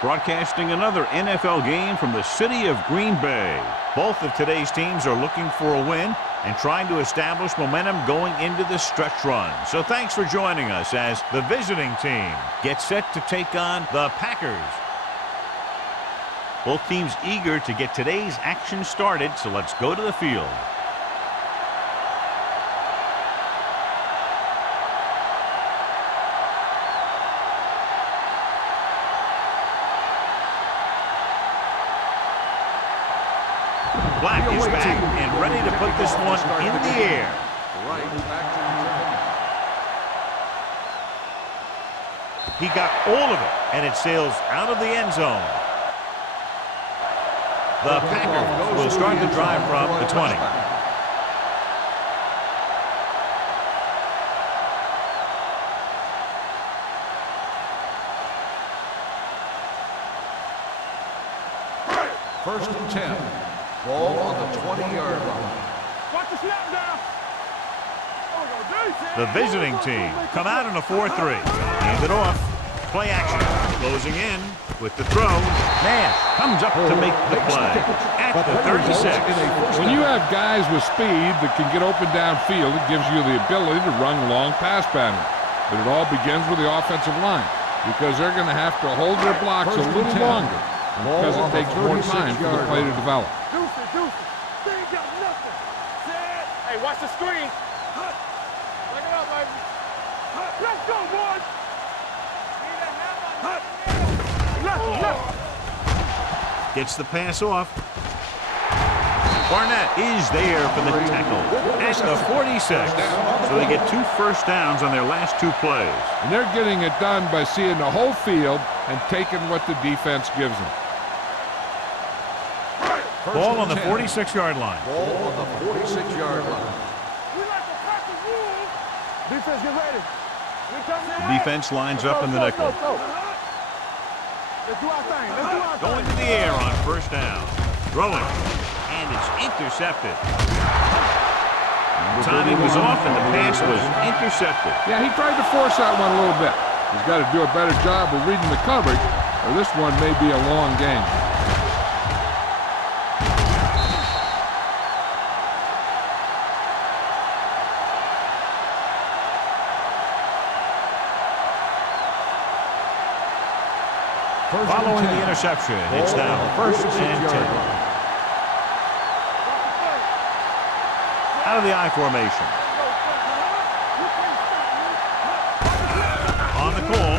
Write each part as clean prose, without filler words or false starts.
Broadcasting another NFL game from the city of Green Bay. Both of today's teams are looking for a win and trying to establish momentum going into the stretch run. So thanks for joining us as the visiting team gets set to take on the Packers. Both teams eager to get today's action started, so let's go to the field. Black is back and ready to put this one in the air. He got all of it, and it sails out of the end zone. The Packers will start the drive from the 20. First and 10. Ball on the 20-yard line. Watch the snap down. The visiting team come out in a 4-3. Hand it off. Play action. Closing in with the throw. Nash comes up to make the play at the 36. When you have guys with speed that can get open downfield, it gives you the ability to run long pass patterns. But it all begins with the offensive line because they're going to have to hold their blocks a little longer because it takes more time for the play to develop. They ain't got nothing. Hey, watch the screen. Look it up, baby. Let's go, boys. Gets the pass off. Barnett is there for the tackle at the 46. So they get 2 first downs on their last 2 plays. And they're getting it done by seeing the whole field and taking what the defense gives them. Ball on the 46-yard line. Ball on the 46-yard line. We like to pack the rules. Defense, get ready. The defense lines up in the nickel. Let's do our thing. Going to the air on first down. Throwing. And it's intercepted. Timing was off and the pass was intercepted. Yeah, he tried to force that one a little bit. He's got to do a better job of reading the coverage, or this one may be a long game. Following the interception, it's now first and 10. Out of the I formation. On the call,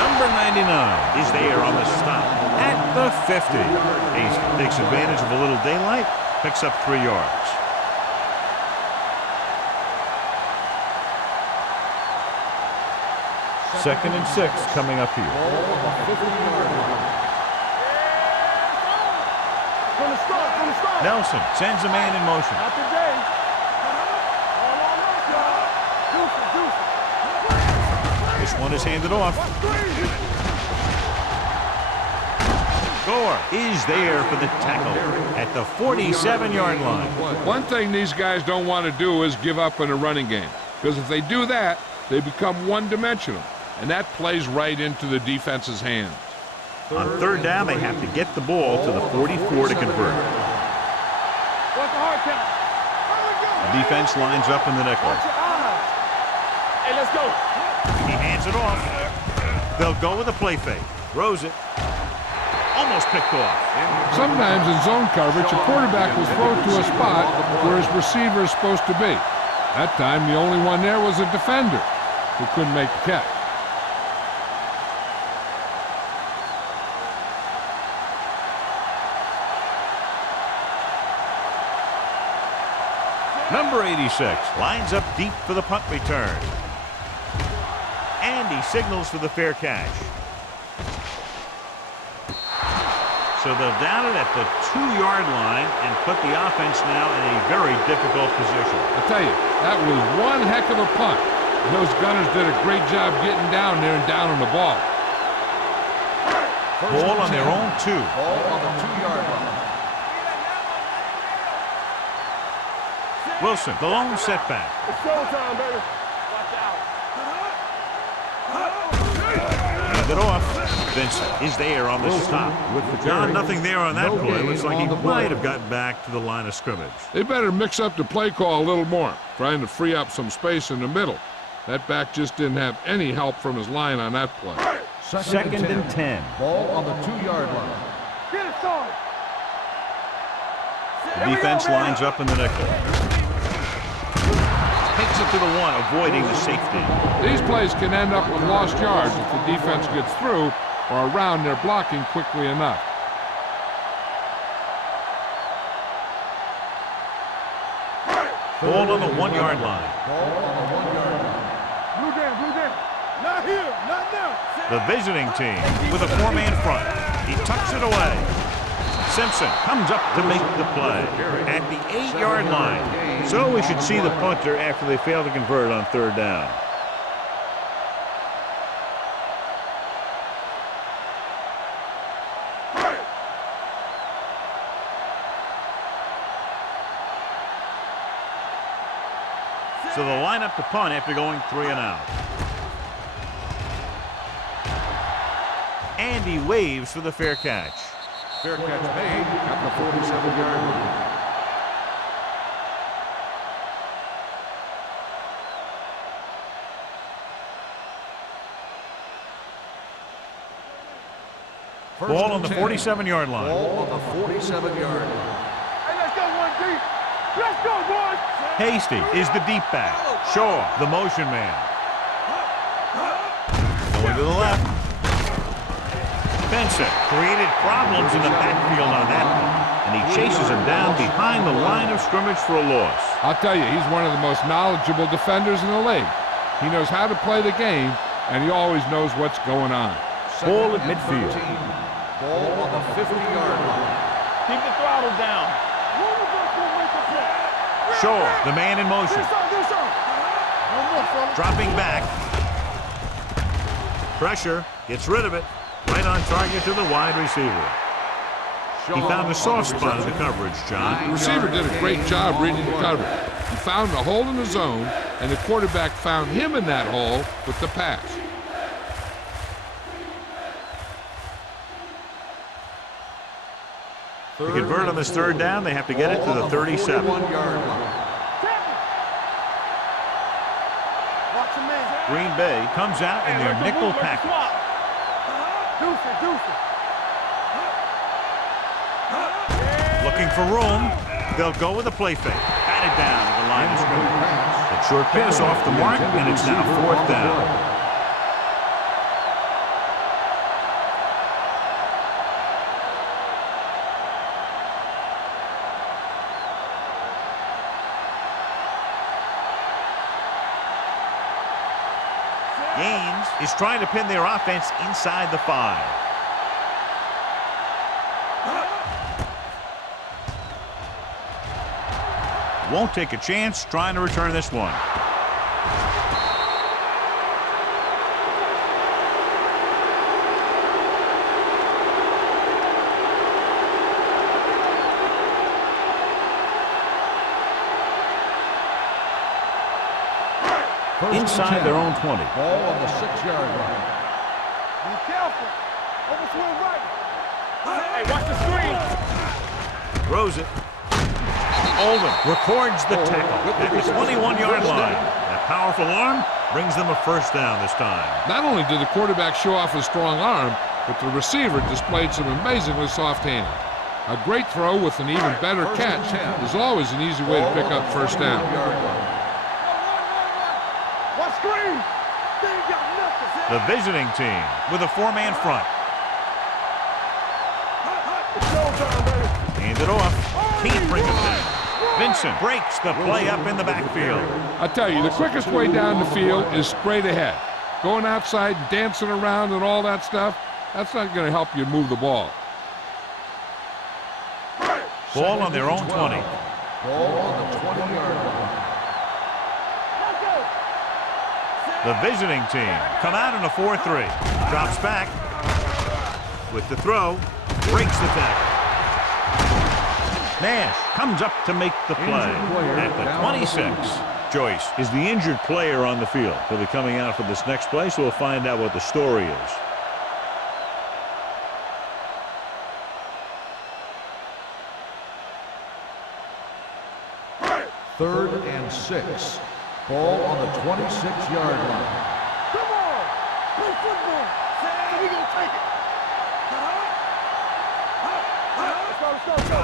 number 99 is there on the stop at the 50. He takes advantage of a little daylight, picks up 3 yards. Second and 6 coming up here. Nelson sends a man in motion. This one is handed off. Gore is there for the tackle at the 47-yard line. One thing these guys don't want to do is give up in a running game, because if they do that, they become one-dimensional, and that plays right into the defense's hands. On third down, they have to get the ball to the 44 to convert. The defense lines up in the nickel. Hey, let's go. He hands it off. They'll go with a play fake. Throws it. Almost picked off. Sometimes in zone coverage, a quarterback will throw to a spot where his receiver is supposed to be. That time, the only one there was a defender who couldn't make the catch. Number 86 lines up deep for the punt return. And he signals for the fair catch. So they'll down it at the 2-yard line and put the offense now in a very difficult position. I tell you, that was one heck of a punt. And those gunners did a great job getting down there and down on the ball. Ball on their own 2. Ball on the 2-yard line. Wilson, the lone setback. It's showtime, baby. Watch out. Hand it off. Vincent is there on the stop. Nothing there on that play. Looks like he might have gotten back to the line of scrimmage. They better mix up the play call a little more, trying to free up some space in the middle. That back just didn't have any help from his line on that play. Second and 10. Ball on the 2-yard line. Get it started. The defense lines up in the nickel. Takes it to the 1, avoiding the safety. These plays can end up with lost yards if the defense gets through or around their blocking quickly enough. Ball on the 1-yard line. Ball on the 1-yard line. Blue down. Not here, not now. The visiting team with a 4-man front. He tucks it away. Simpson comes up to make the play at the 8-yard line. So we should see the punter after they fail to convert on 3rd down. So they'll line up to punt after going 3 and out. And he waves for the fair catch. Fair catch made at the 47-yard line. Ball on the 47-yard line. Ball on the 47-yard line. Hey, let's go, 1D. Let's go, boys. Hasty is the deep back. Shaw, the motion man. Going to the left. Benson created problems in the backfield on that one, and he chases him down behind the line of scrimmage for a loss. I'll tell you, he's one of the most knowledgeable defenders in the league. He knows how to play the game, and he always knows what's going on. Ball at midfield. Ball on the 50-yard line. Keep the throttle down. Shaw, the man in motion. Dropping back. Pressure, gets rid of it. Right on target to the wide receiver. He found a soft spot in the coverage, John. The receiver did a great job reading the coverage. He found a hole in the zone, and the quarterback found him in that hole with the pass. To convert on this 3rd down, they have to get it to the 37. 1-yard line. Green Bay comes out in their nickel package. Looking for room. They'll go with a play fake. Batted down at the line of scrimmage. The short pass off the mark, and it's now 4th down. Gaines is trying to pin their offense inside the 5. Won't take a chance trying to return this one. Inside their own 20. Ball on the 6-yard line. Be careful. Overswing right. Hey, watch the screen. Throws it. Oldham records the tackle at the 21-yard line. That powerful arm brings them a 1st down this time. Not only did the quarterback show off his strong arm, but the receiver displayed some amazingly soft hands. A great throw with an even better catch is always an easy way to pick up 1st down. Watch screen. They ain't got nothing. The visiting team with a 4-man front. Hand it off. Can't bring it down. Vincent breaks the play up in the backfield. I tell you, the quickest way down the field is straight ahead. Going outside and dancing around and all that stuff, that's not going to help you move the ball. Ball on their own 20. Ball on the 20-yard line. The visiting team come out in a 4-3. Drops back with the throw. Breaks the tackle. Nash comes up to make the play at the 26. Joyce is the injured player on the field. He'll be coming out for this next play, so we'll find out what the story is. 3rd and 6. Ball on the 26-yard line. Come on! Play football! Say, we gonna take it! Let's go.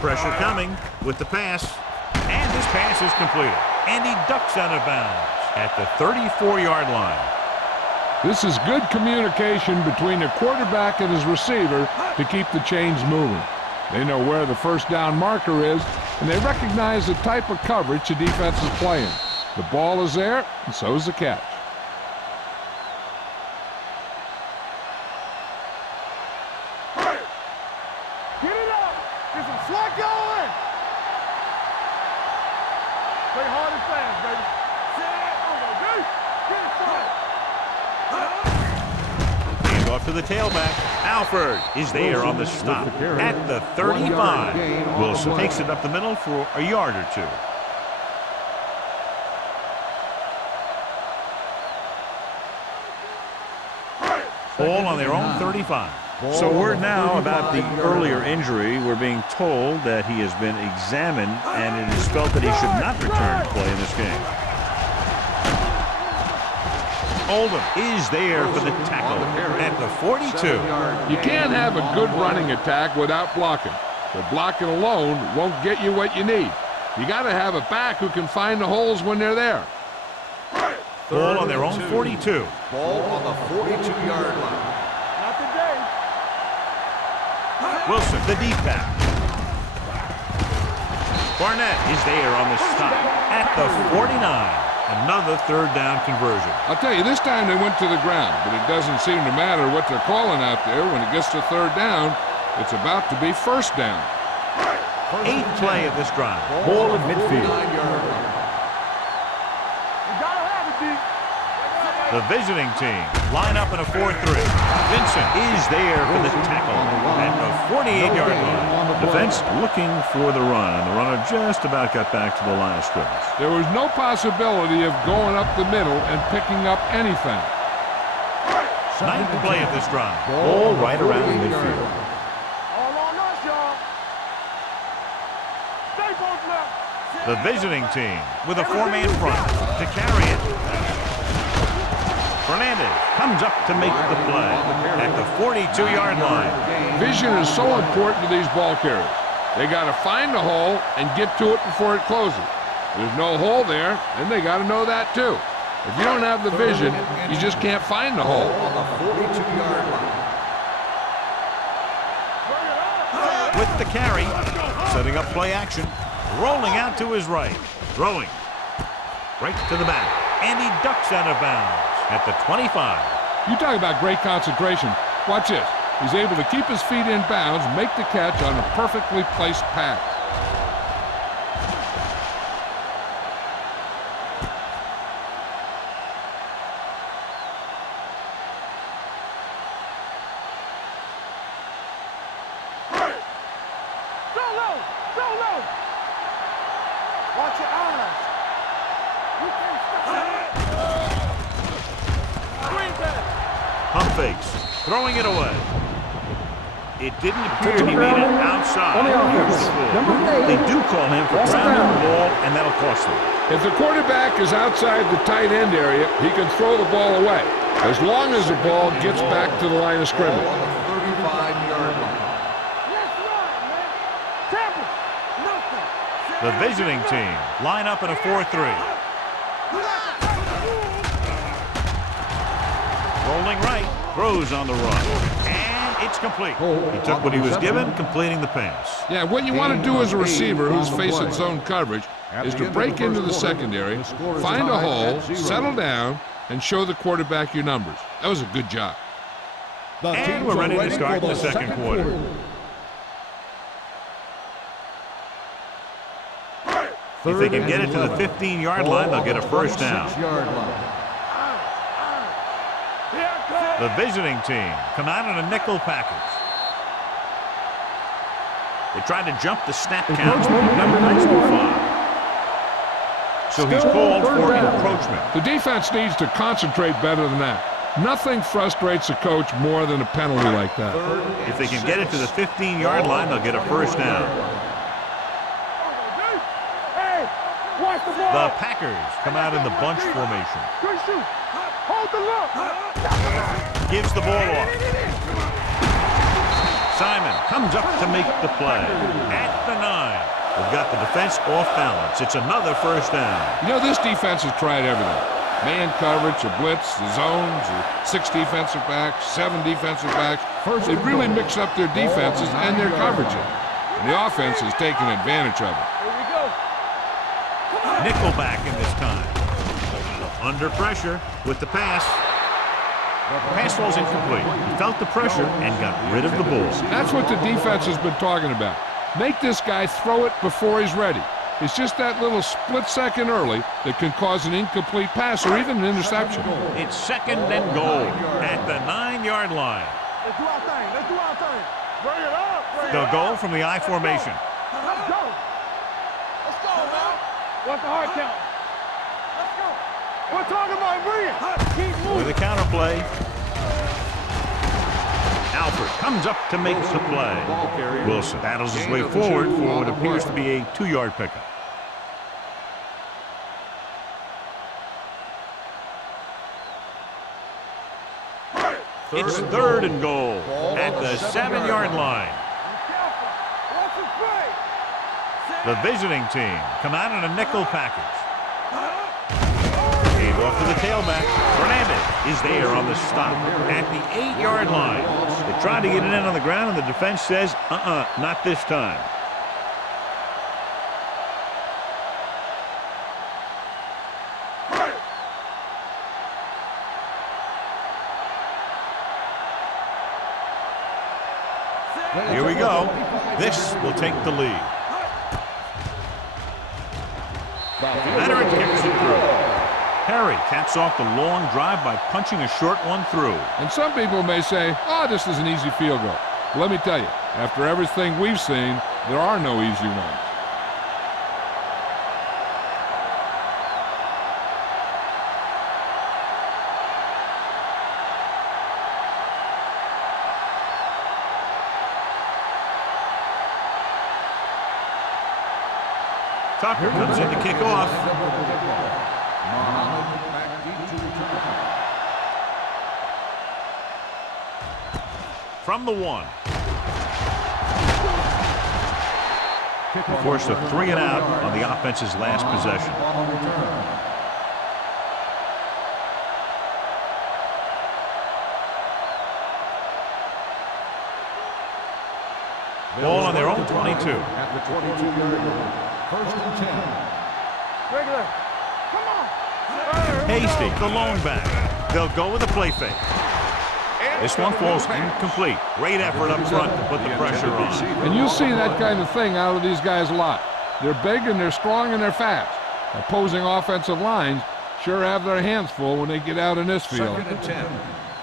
Pressure coming with the pass. And his pass is completed. And he ducks out of bounds at the 34-yard line. This is good communication between the quarterback and his receiver to keep the chains moving. They know where the first down marker is, and they recognize the type of coverage the defense is playing. The ball is there, and so is the catch. Get it up! Get some slack going! Play hard and fast, baby. Hand off to the tailback. Alford is there on the stop at the 35. Wilson takes it up the middle for a yard or two. Ball on their own 35. So word now about the earlier injury. We're being told that he has been examined and it is felt that he should not return to play in this game. Oldham is there for the tackle at the 42. You can't have a good running attack without blocking. But blocking alone won't get you what you need. You got to have a back who can find the holes when they're there. Ball on their own 42. Ball on the 42-yard line. Not today. Wilson, the deep pass. Barnett is there on the stop at the 49. Another third down conversion. I'll tell you, this time they went to the ground, but it doesn't seem to matter what they're calling out there. When it gets to third down, it's about to be first down. 8th play of this drive. Ball at midfield. The visiting team line up in a 4-3. Vincent is there for the tackle at the 48-yard line. Defense looking for the run, and the runner just about got back to the line of scrimmage. There was no possibility of going up the middle and picking up anything. 9th play of this drive. Ball right around midfield. All on us, y'all. Stay both left. The visiting team with a 4-man front to carry it. Fernandez comes up to make the play at the 42-yard line. Vision is so important to these ball carriers. They got to find the hole and get to it before it closes. There's no hole there, and they got to know that too. If you don't have the vision, you just can't find the hole. On the 42-yard line. With the carry, setting up play action, rolling out to his right, throwing right to the back, and he ducks out of bounds at the 25. You talk about great concentration. Watch this. He's able to keep his feet in bounds, make the catch on a perfectly placed pass. Go low. Go low. Watch your eyes. You can't stop. Green back. Pump fakes, throwing it away. It didn't appear he made it outside. Here's the ball. They do call him for grounding the ball, and that'll cost them. If the quarterback is outside the tight end area, he can throw the ball away, as long as the ball gets back to the line of scrimmage. Ball on the 35-yard line. Let's run, man. Tampa. Nothing. The visiting team line up in a 4-3. Rolling right, throws on the run, and it's complete. He took what he was given, completing the pass. Yeah, what you want to do as a receiver who's facing zone coverage is to break into the secondary, find a hole, settle down, and show the quarterback your numbers. That was a good job. And we're ready to start the second quarter. If they can get it to the 15-yard line, they'll get a first down. The visiting team come out in a nickel package. They tried to jump the snap count. Number 95. So he's called for encroachment. The defense needs to concentrate better than that. Nothing frustrates a coach more than a penalty like that. If they can get it to the 15-yard line, they'll get a first down. The Packers come out in the bunch formation. Good shoot. Hold the look. Gives the ball off. Simon comes up to make the play. At the 9. They've got the defense off balance. It's another first down. You know, this defense has tried everything. Man coverage, a blitz, the zones, the 6 defensive backs, 7 defensive backs. They've really mixed up their defenses and their coverages. And the offense has taken advantage of it. Here we go. Nickelback in this time. Under pressure with the pass. Pass falls incomplete. He felt the pressure and got rid of the ball. That's what the defense has been talking about. Make this guy throw it before he's ready. It's just that little split second early that can cause an incomplete pass or even an interception. It's second and goal at the 9-yard line. Let's do our thing. Let's do our thing. Bring it up. They'll go from the I formation. Let's go. Let's go, man. What's the hard count? Let's go. We're talking about bring it. Keep moving. With a counter play. Alford comes up to make the play. Wilson battles his way forward for what appears to be a 2-yard pickup. It's third and goal at the 7-yard line. The visiting team come out in a nickel package. Gave off to the tailback. Fernandez is there on the stop at the 8-yard line. They tried to get it in on the ground, and the defense says, not this time. Here we go. This will take the lead. Veteran kicks it through. Perry caps off the long drive by punching a short one through. And some people may say, oh, this is an easy field goal. Well, let me tell you, after everything we've seen, there are no easy ones. Tucker comes in to kick off. From the 1. Forced a 3 and out on the offense's last possession. Ball on their own 22. At the 22-yard line. First and 10. Regular. Come on. Hasty, the lone back. They'll go with a play fake. This one falls incomplete. Great effort up front to put the pressure on. And you'll see that kind of thing out of these guys a lot. They're big and they're strong and they're fast. Opposing offensive lines sure have their hands full when they get out in this field. Second and 10.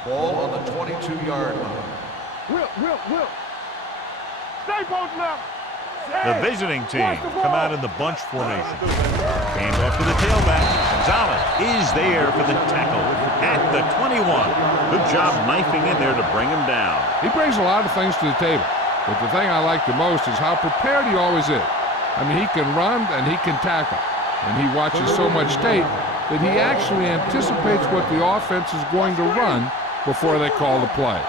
Ball on the 22-yard line. Will. Stay posted up. The visiting team come out in the bunch formation. Hand off to the tailback. Gonzalez is there for the tackle at the 21. Good job knifing in there to bring him down. He brings a lot of things to the table, but the thing I like the most is how prepared he always is. I mean, he can run and he can tackle, and he watches so much tape that he actually anticipates what the offense is going to run before they call the play.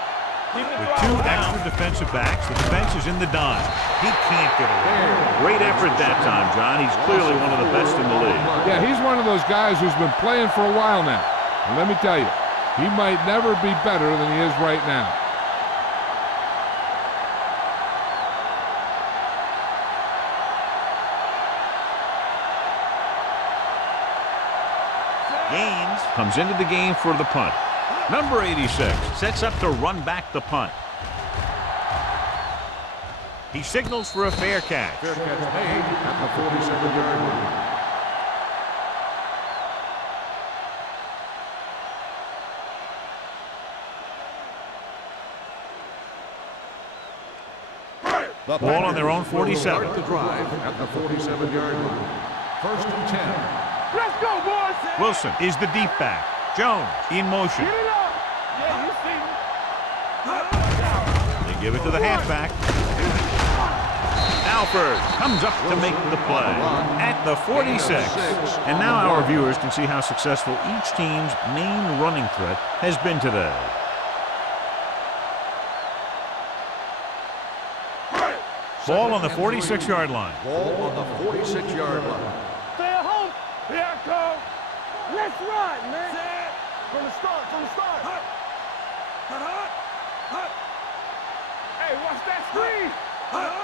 With 2 extra defensive backs, the defense is in the dime. He can't get away. Great effort that time, John. He's clearly one of the best in the league. Yeah, he's one of those guys who's been playing for a while now. And let me tell you, he might never be better than he is right now. Gaines comes into the game for the punt. Number 86 sets up to run back the punt. He signals for a fair catch. Fair catch made at the 47-yard line. The ball on their own 47. The drive at the 47-yard line. First and 10. Let's go, boys. Wilson is the deep back. Jones in motion. Get it up. Yeah, you see me. They give it to the halfback. Alford comes up to make the play at the 46. And now our viewers can see how successful each team's main running threat has been today. Ball on the 46-yard line. Ball on the 46-yard line. Stay at home. Here I come. Let's run, man. From the start, from the start. Hey, watch that screen.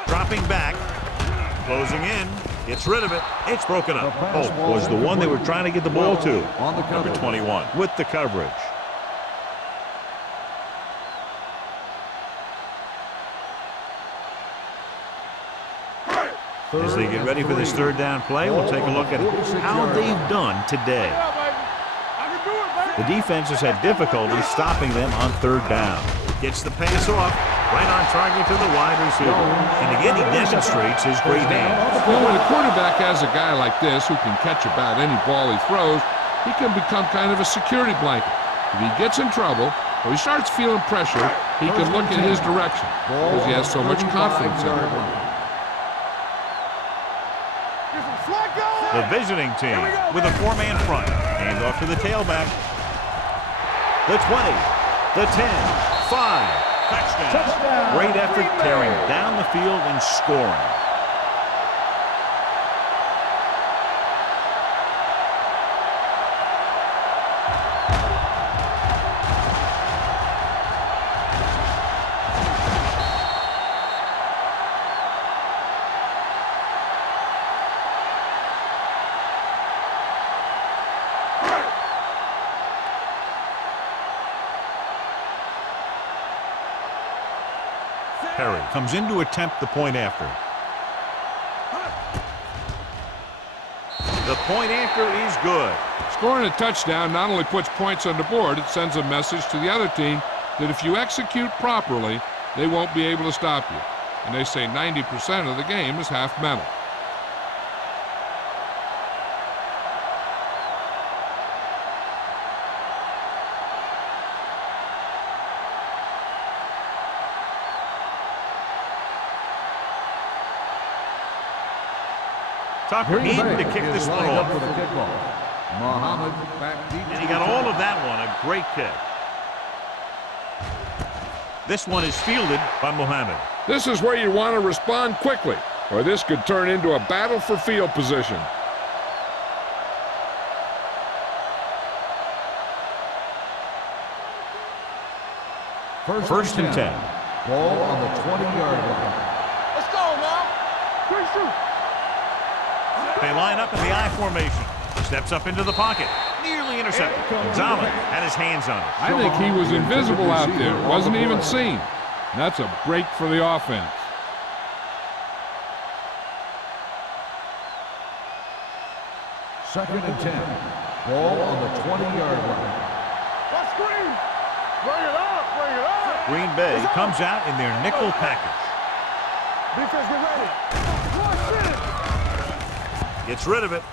Dropping back. Closing in. Gets rid of it. It's broken up. Hope was the one they were trying to get the ball to. On the Number 21 with the coverage. As they get ready for this third down play, we'll take a look at how they've done today. The defense has had difficulty stopping them on third down. Gets the pass off, right on target to the wide receiver. And again, he demonstrates his great hands. Well, when a quarterback has a guy like this who can catch about any ball he throws, he can become kind of a security blanket. If he gets in trouble or he starts feeling pressure, he can look in his direction because he has so much confidence in him. The visiting team with a four-man front. Hand off to the tailback. The 20, the 10, 5. Touchdown. Great effort tearing down the field and scoring. Perry comes in to attempt the point after. The point after is good. Scoring a touchdown not only puts points on the board, it sends a message to the other team that if you execute properly, they won't be able to stop you. And they say 90% of the game is half mental. Tucker in to kick this one off. And he got all of that one, a great kick. This one is fielded by Muhammad. This is where you want to respond quickly, or this could turn into a battle for field position. First and 10. Ball on the 20-yard line. Let's go now. Quick shoot. They line up in the I formation. Steps up into the pocket. Nearly intercepted. Gonzalez had his hands on it. I think he was invisible out there. Wasn't even seen. That's a break for the offense. Second and 10. Ball on the 20-yard line. Let's screen. Bring it up. Bring it up. Green Bay comes out in their nickel package. Defense, get ready. Watch it. Gets rid of it.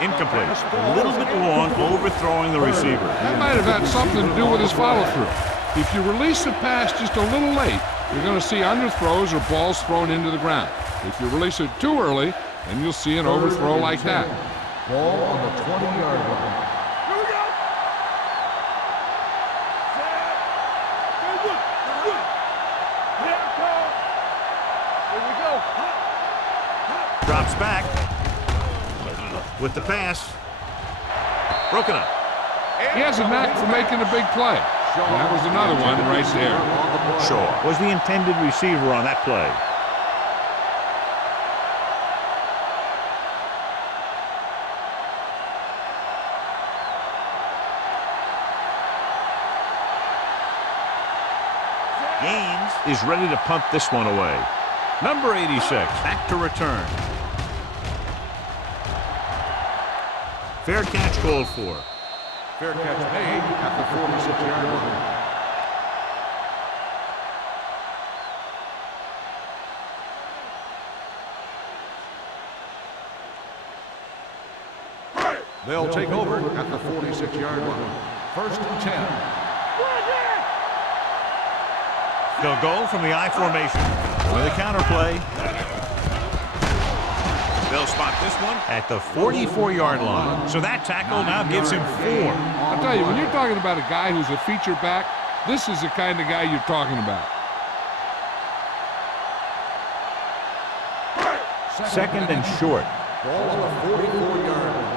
Incomplete. A little bit long, overthrowing the receiver. That might have had something to do with his follow-through. If you release the pass just a little late, you're going to see underthrows or balls thrown into the ground. If you release it too early, then you'll see an overthrow like that. Ball on the 20-yard line. Here we go. Set. Good. Here I come. Here we go. Drops back. With the pass. Broken up. He has a knack for making a big play. That was another one right there. Shaw was the intended receiver on that play. Gaines is ready to punt this one away. Number 86 back to return. Fair catch called for. Fair catch made at the 46-yard line. They'll take over at the 46-yard line. First and 10. They'll go from the I formation. With a counter play. They'll spot this one at the 44-yard line. So that tackle now gives him 4. I'll tell you, when you're talking about a guy who's a feature back, this is the kind of guy you're talking about. Second and short. Ball on the 44-yard line.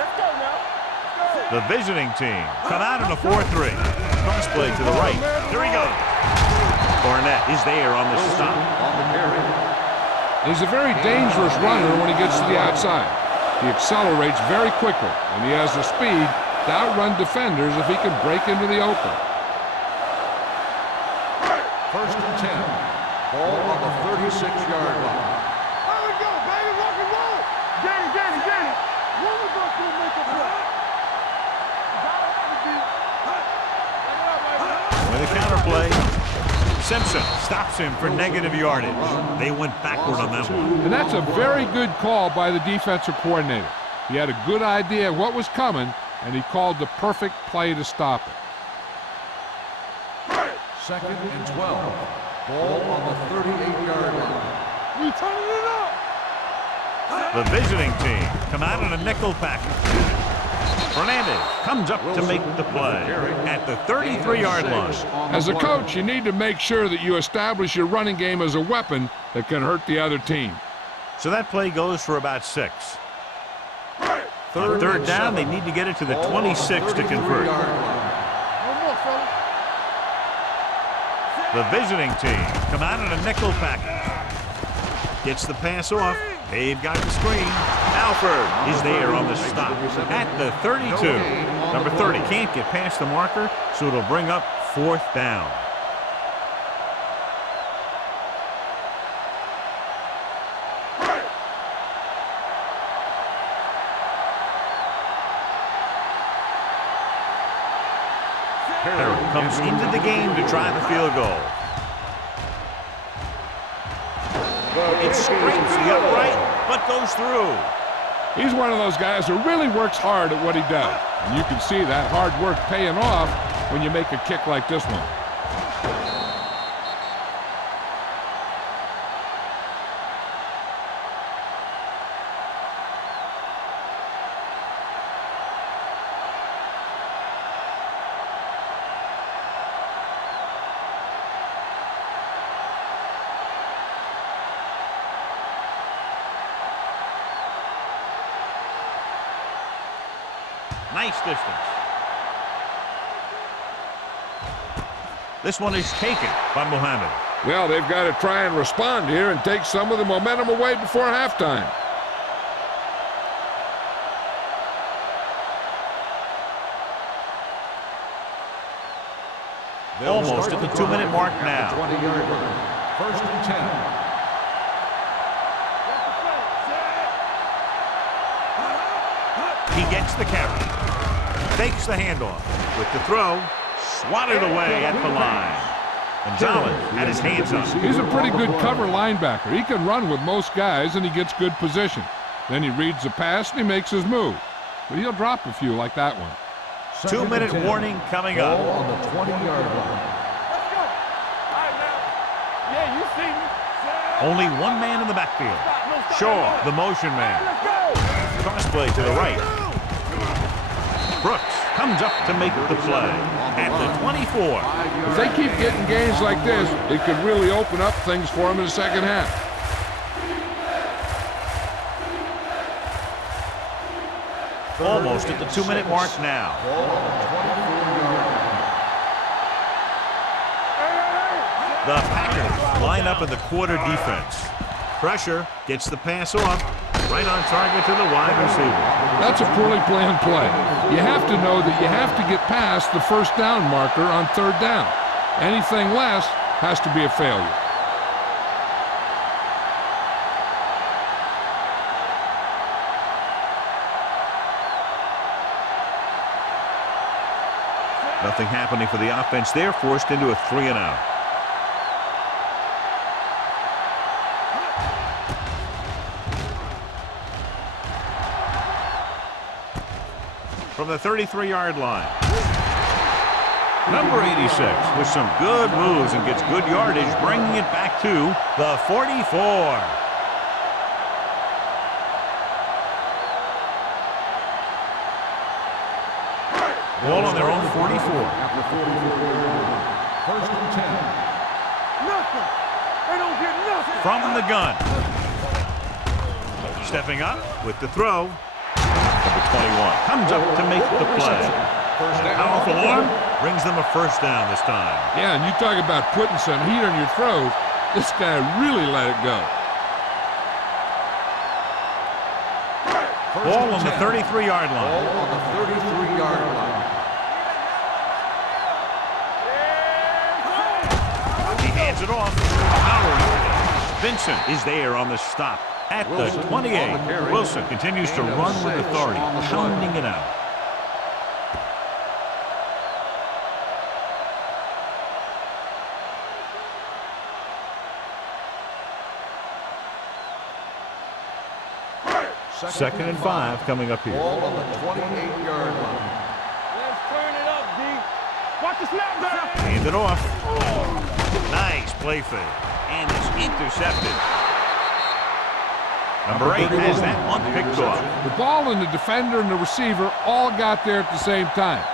Let's go now. The visiting team come out in a 4-3. Cross play to the right. There he goes. Barnett is there on the stop. On the carry. He's a very dangerous runner when he gets to the outside. He accelerates very quickly, and he has the speed to outrun defenders if he can break into the open. First and 10. Ball on the 36-yard line. There we go, baby. Rock and roll. Get it. One of us will make a play. With a counter play. Simpson stops him for negative yardage. They went backward on that one. And that's a very good call by the defensive coordinator. He had a good idea of what was coming, and he called the perfect play to stop it. Second and 12. Ball on the 38-yard line. We turning it up. The visiting team come out in a nickel package. Fernandez comes up to make the play at the 33-yard line. As a coach, you need to make sure that you establish your running game as a weapon that can hurt the other team. So that play goes for about 6. On third down, they need to get it to the 26 to convert. One more, fella. The visiting team come out in a nickel package. Gets the pass off. They've got the screen. Alford is there on the stop at the 32. Number 30 can't get past the marker, so it'll bring up 4th down. Harrell comes into the game to try the field goal. It scrapes the upright, but goes through. He's one of those guys who really works hard at what he does. And you can see that hard work paying off when you make a kick like this one. Nice distance. This one is taken by Muhammad. Well, they've got to try and respond here and take some of the momentum away before halftime. Almost at the 2-minute mark now. 20-yard line. First and 10. He gets the carry. Fakes the handoff. With the throw, swatted away at the line. Gonzalez had his hands up. He's a pretty good cover linebacker. He can run with most guys, and he gets good position. Then he reads the pass, and he makes his move. But he'll drop a few like that one. 2-minute warning coming up. Ball on the 20-yard line. Let's go. All right, now. Yeah, you see me. Only one man in the backfield. Shaw, the motion man. Let's go. Cross play to the right. Brooks comes up to make the play at the 24. If they keep getting gains like this, it could really open up things for them in the second half. Almost at the 2-minute mark now. The Packers line up in the quarter defense. Pressure gets the pass off. Right on target to the wide receiver. That's a poorly planned play. You have to know that you have to get past the first down marker on third down. Anything less has to be a failure. Nothing happening for the offense there, forced into a 3-and-out. From the 33-yard line. Number 86 with some good moves and gets good yardage, bringing it back to the 44. Ball on their own 44. First and 10. Nothing. They don't get nothing. From the gun. Stepping up with the throw. Number 21 comes up to make the play. And a powerful arm brings them a first down this time. Yeah, and you talk about putting some heat on your throws. This guy really let it go. Ball on the 33-yard line. Ball on the 33-yard line. He hands it off. Vincent is there on the stop at the 28. Wilson continues to run with authority, pounding it out. Second and 5 coming up here. Ball on the 28-yard line. Let's turn it up, D. Watch the snap back. Hand it off. Nice play fake. And it's intercepted. Number 8 has that one picked off. The ball and the defender and the receiver all got there at the same time.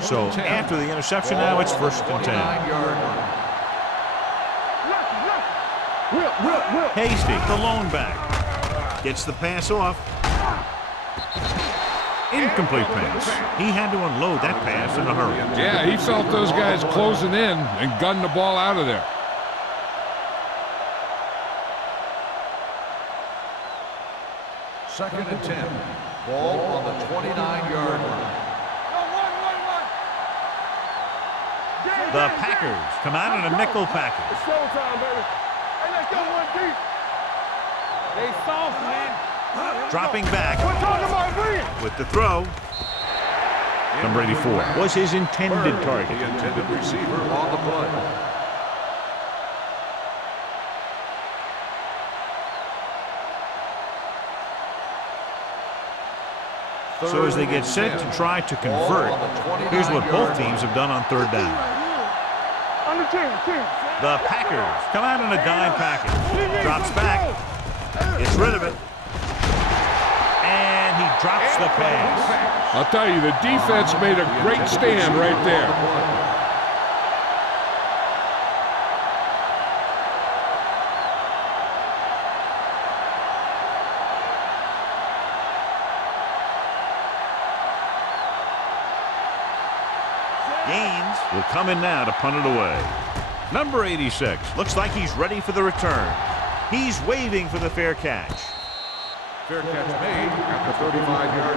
So after the interception, now it's first and 10. Hasty, the lone back. Gets the pass off. Incomplete pass. He had to unload that pass in a hurry. Yeah, he felt those guys closing in and gunned the ball out of there. Second and 10. Ball on the 29-yard line. The Packers come out in a nickel package. It's showtime, baby. Hey, let's go one deep. They soft, man. Dropping back We're talking about brilliant. with the throw. Number 84 was his intended target. The intended receiver on the play. So as they get set to try to convert, here's what both teams have done on third down. Under 10. The Packers come out in a dime package. Drops back. Gets rid of it. And he drops the pass. I'll tell you, the defense made a great stand right there. Gaines will come in now to punt it away. Number 86 looks like he's ready for the return. He's waving for the fair catch. Fair catch made at the 35-yard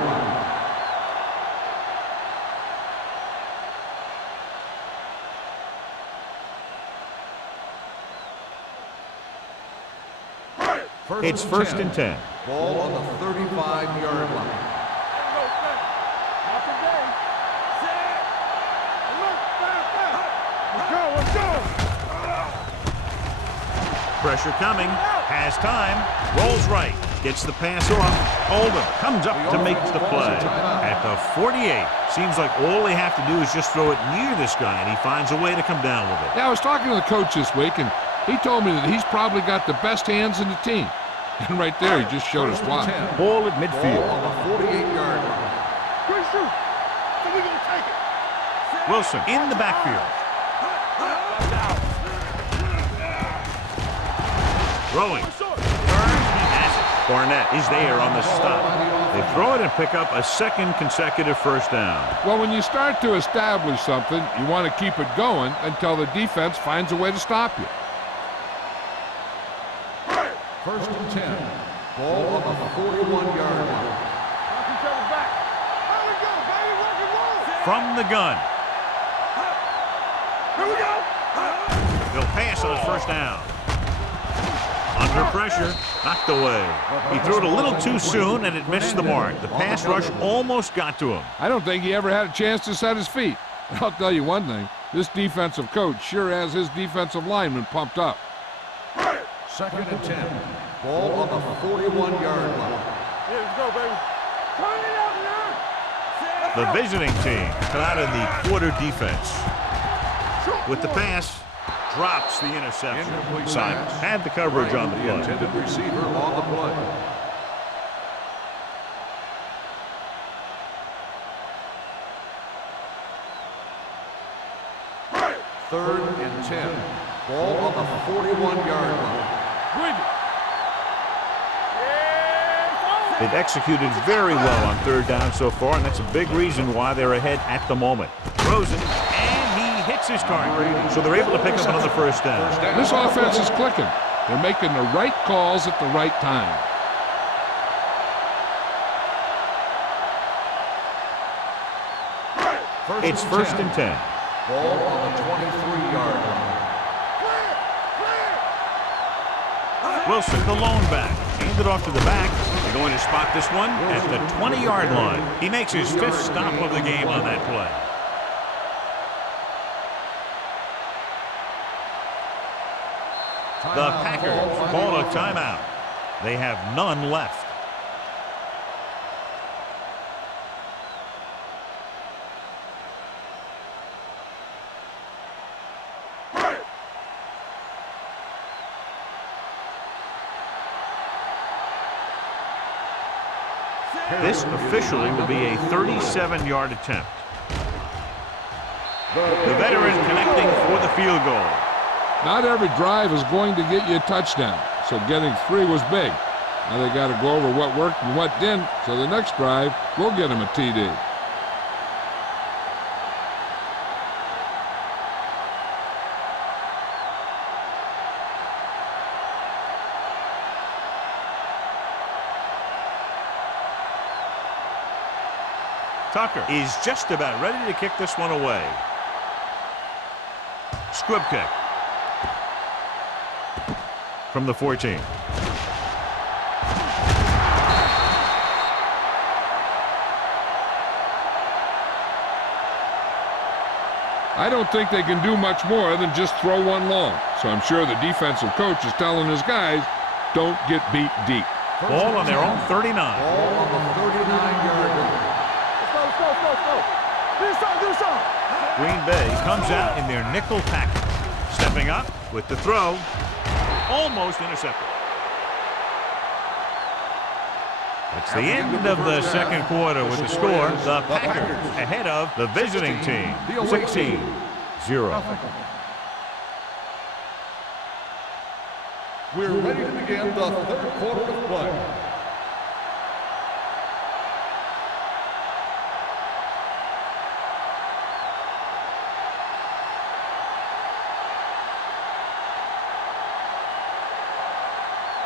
line. It's first and 10. Ball on the 35-yard line. Pressure coming. Has time. Rolls right. Gets the pass off. Oldham comes up to make the play. At the 48. Seems like all they have to do is just throw it near this guy, and he finds a way to come down with it. Yeah, I was talking to the coach this week, and he told me that he's probably got the best hands in the team. And right there, he just showed us why. Ball at midfield. Ball on the 48-yard line. Great shoot. So we're going to take it. Wilson in the backfield. Throwing. Turns. He has it. Barnett is there on the stop. They throw it and pick up a second consecutive first down. Well, when you start to establish something, you want to keep it going until the defense finds a way to stop you. First and 10. Ball on the 41-yard line. From the gun. Here we go. They'll pass on his first down. Under pressure, knocked away. He threw it a little too soon, and it missed the mark. The pass rush almost got to him. I don't think he ever had a chance to set his feet. I'll tell you one thing, This defensive coach sure has his defensive linemen pumped up. 2nd and 10. Ball on the 41-yard line. Yeah, let's go, baby. Turn it up now. The visiting team come out in the quarter defense. With the pass, drops the interception. Incomplete Simon pass. had the coverage Right on the to play. intended receiver on the play. Third and 10. Ball on the 41-yard line. They've executed very well on 3rd down so far, and that's a big reason why they're ahead at the moment. Throws it, and he hits his target. So they're able to pick up another 1st down. This offense is clicking. They're making the right calls at the right time. It's 1st and 10. Ball on the 23-yard line. Wilson, the lone back. Hand it off to the back. They're going to spot this one at the 20-yard line. He makes his 5th stop of the game on that play. The Packers call a timeout. They have none left. This officially will be a 37-yard attempt. The veteran connecting for the field goal. Not every drive is going to get you a touchdown, so getting 3 was big. Now they got to go over what worked and what didn't, so the next drive will get them a TD. Tucker is just about ready to kick this one away. Squib kick from the 14. I don't think they can do much more than just throw one long, so I'm sure the defensive coach is telling his guys, don't get beat deep. Ball on their own 39. Ball on the 39-yard line. Green Bay comes out in their nickel package. Stepping up with the throw. Almost intercepted. It's the end of the 2nd quarter with the score. The Packers ahead of the visiting team. 16-0. We're ready to begin the 3rd quarter of play.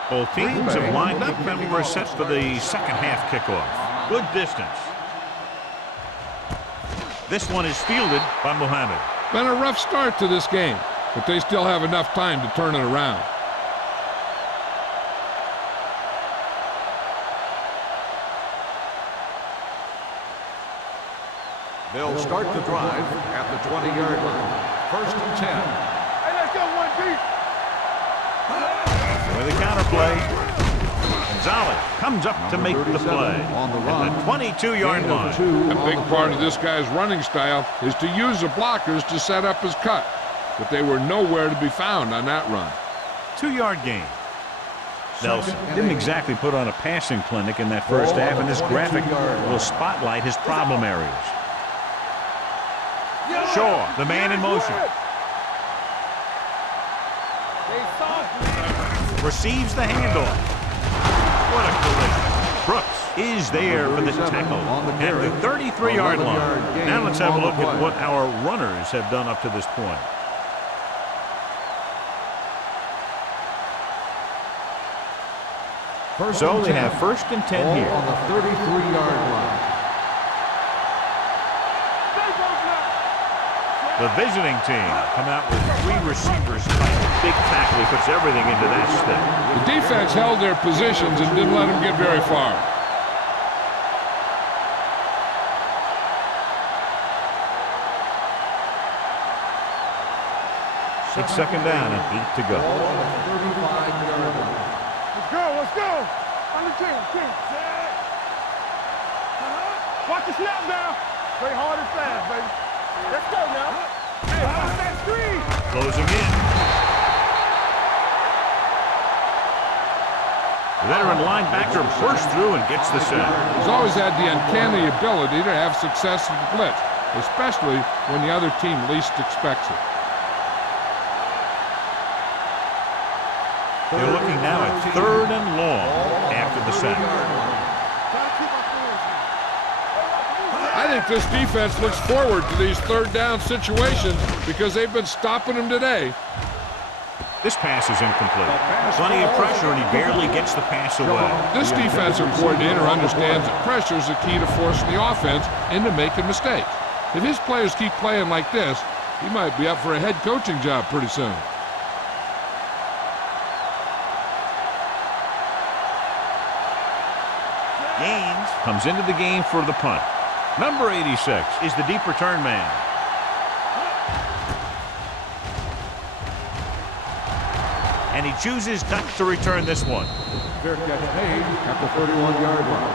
Both teams have lined up and we're set for the 2nd half kickoff. Good distance. This one is fielded by Muhammad. Been a rough start to this game, but they still have enough time to turn it around. They'll start the drive at the 20-yard line. 1st and 10. Hey, let's go, 1 deep. With a counterplay, Gonzalez comes up to make the play at the 22-yard line. A big part of this guy's running style is to use the blockers to set up his cut, but they were nowhere to be found on that run. 2-yard gain. Nelson didn't exactly put on a passing clinic in that 1st half, and this graphic will spotlight his problem areas. Shaw, the man in motion. Receives the handoff. What a collision. Brooks is there for the tackle at the 33-yard line. Now let's have a look at what our runners have done up to this point. So they have 1st and 10 here. On the 33-yard line. The visiting team come out with 3 receivers tight. Big tackle. He puts everything into that step. The defense held their positions and didn't let them get very far. It's second down and 8 to go. Ball on the 35-yard line. Let's go. On the team. Set. Watch the snap now. Play hard and fast, baby. Let's go now. Hey, watch that screen. Closing in. The veteran linebacker bursts through and gets the sack. He's always had the uncanny ability to have success in the blitz, especially when the other team least expects it. They're looking now at 3rd and long after the sack. I think this defense looks forward to these 3rd down situations because they've been stopping them today. This pass is incomplete. Plenty of pressure, and he barely gets the pass away. This defensive coordinator understands that pressure is the key to forcing the offense into making mistakes. If his players keep playing like this, he might be up for a head coaching job pretty soon. Gaines comes into the game for the punt. Number 86 is the deep return man. And he chooses not to return this one. Fair catch made at the 31-yard line.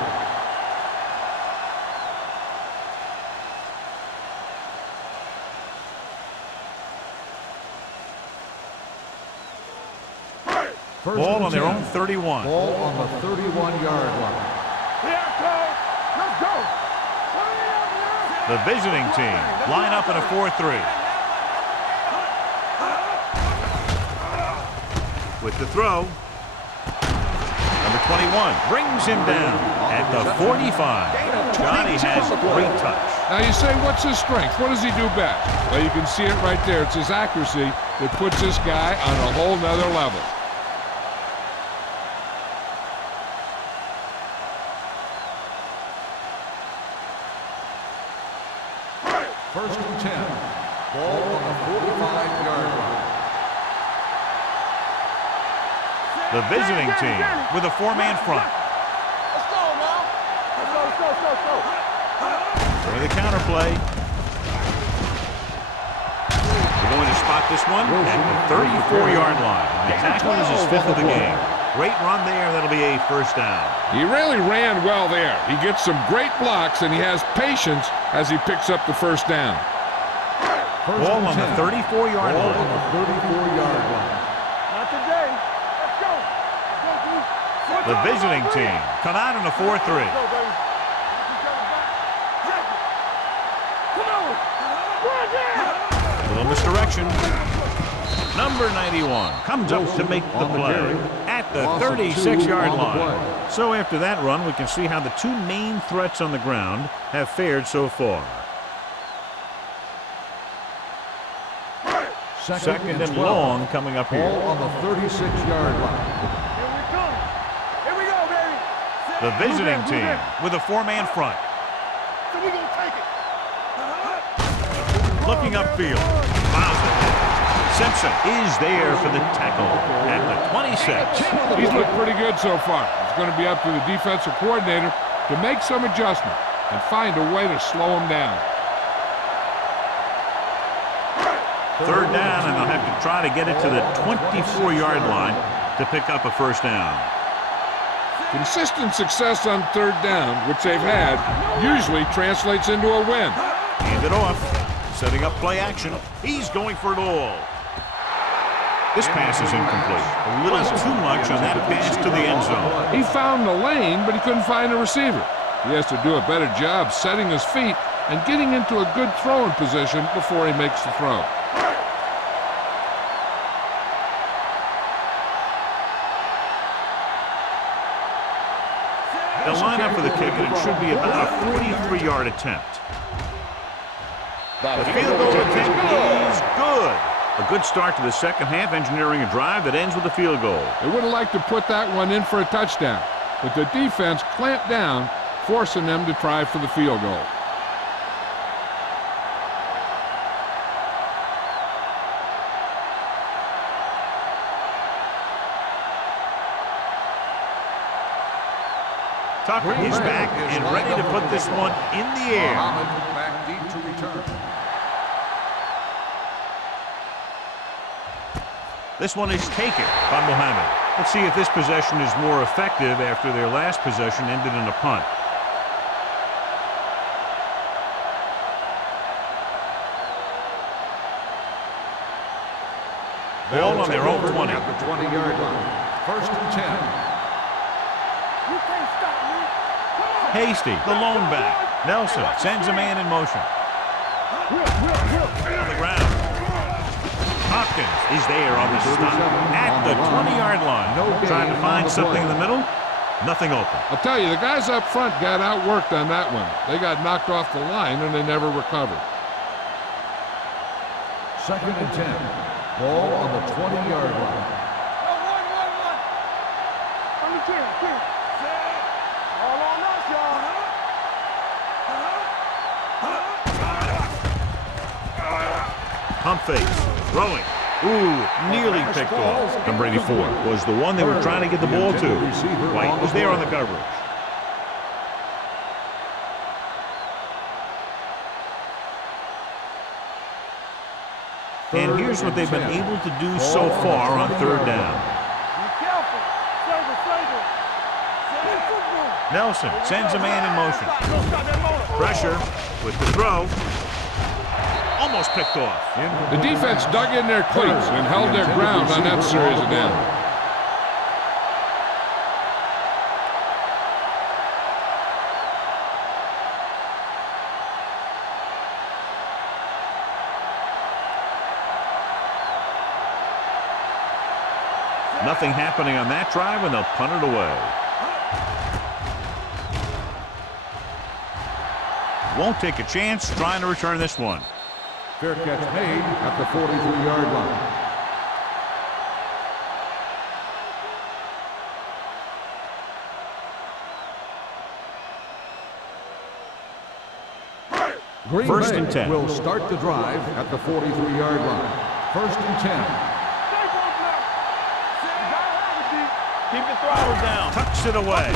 Ball on their own 31. Ball on the 31-yard line. Let's go. The visiting team line up in a 4-3. With the throw, number 21 brings him down at the 45. Johnny has great touch. Now you say, what's his strength? What does he do best? Well, you can see it right there. It's his accuracy that puts this guy on a whole nother level. First and 10. Ball on the 45-yard line. The visiting team with a 4-man front. Let's go now. Let's go. For the counter play. We're going to spot this one at the 34-yard line. The tackle is his 5th of the game. Great run there. That'll be a first down. He really ran well there. He gets some great blocks, and he has patience as he picks up the first down. Ball on the 34-yard Ball line. on the 34-yard line. Not today. Let's go. The visiting team come out in a 4-3. Go, baby. Come on. Run down. Little misdirection. Number 91 comes up to make the play at the 36-yard line. So after that run, we can see how the two main threats on the ground have fared so far. Second and long coming up here. Ball on the 36-yard line. Here we go, baby. The visiting team with a 4-man front. So we gonna take it. Looking upfield. Miles ahead. Simpson is there for the tackle at the 26. He's looked pretty good so far. It's going to be up to the defensive coordinator to make some adjustment and find a way to slow him down. Third down, and they'll have to try to get it to the 24-yard line to pick up a first down. Consistent success on 3rd down, which they've had, usually translates into a win. Hand it off. Setting up play action. He's going for it all. This pass is incomplete. A little too much on that pass to the end zone. He found the lane, but he couldn't find a receiver. He has to do a better job setting his feet and getting into a good throwing position before he makes the throw. They'll line up for the kick, and it should be about a 43-yard attempt. The field goal attempt is good. A good start to the second half, engineering a drive that ends with a field goal. They would have liked to put that one in for a touchdown, but the defense clamped down, forcing them to try for the field goal. Tucker is back and ready to put this one in the air. Back deep to return. This one is taken by Mohammed. Let's see if this possession is more effective after their last possession ended in a punt. Ball on their own 20. At the 20-yard line. First and 10. You can't stop me. Come on. Hasty, the lone back. Nelson sends a man in motion. On the ground. Hopkins is there on the stop at the 20-yard line. Trying to find something in the middle. Nothing open. I'll tell you, the guys up front got outworked on that one. They got knocked off the line and they never recovered. Second and 10. Ball on the 20-yard line. One. On the 10. Set. All on us, y'all. Pump fakes. Throwing. Ooh, nearly picked off. Number 84 was the one they were trying to get the ball to. White was there on the coverage. And here's what they've been able to do so far on third down. Be careful. Save it. Nelson sends a man in motion. Don't stop that motor. Pressure with the throw. Almost picked off. The defense dug in their cleats and held their ground on that series of downs. Nothing happening on that drive, and they'll punt it away. Won't take a chance trying to return this one. Fair catch made at the 43-yard line. Green First Bay and 10. will start the drive at the 43-yard line. First and 10. Keep the throttle down. Tucks it away.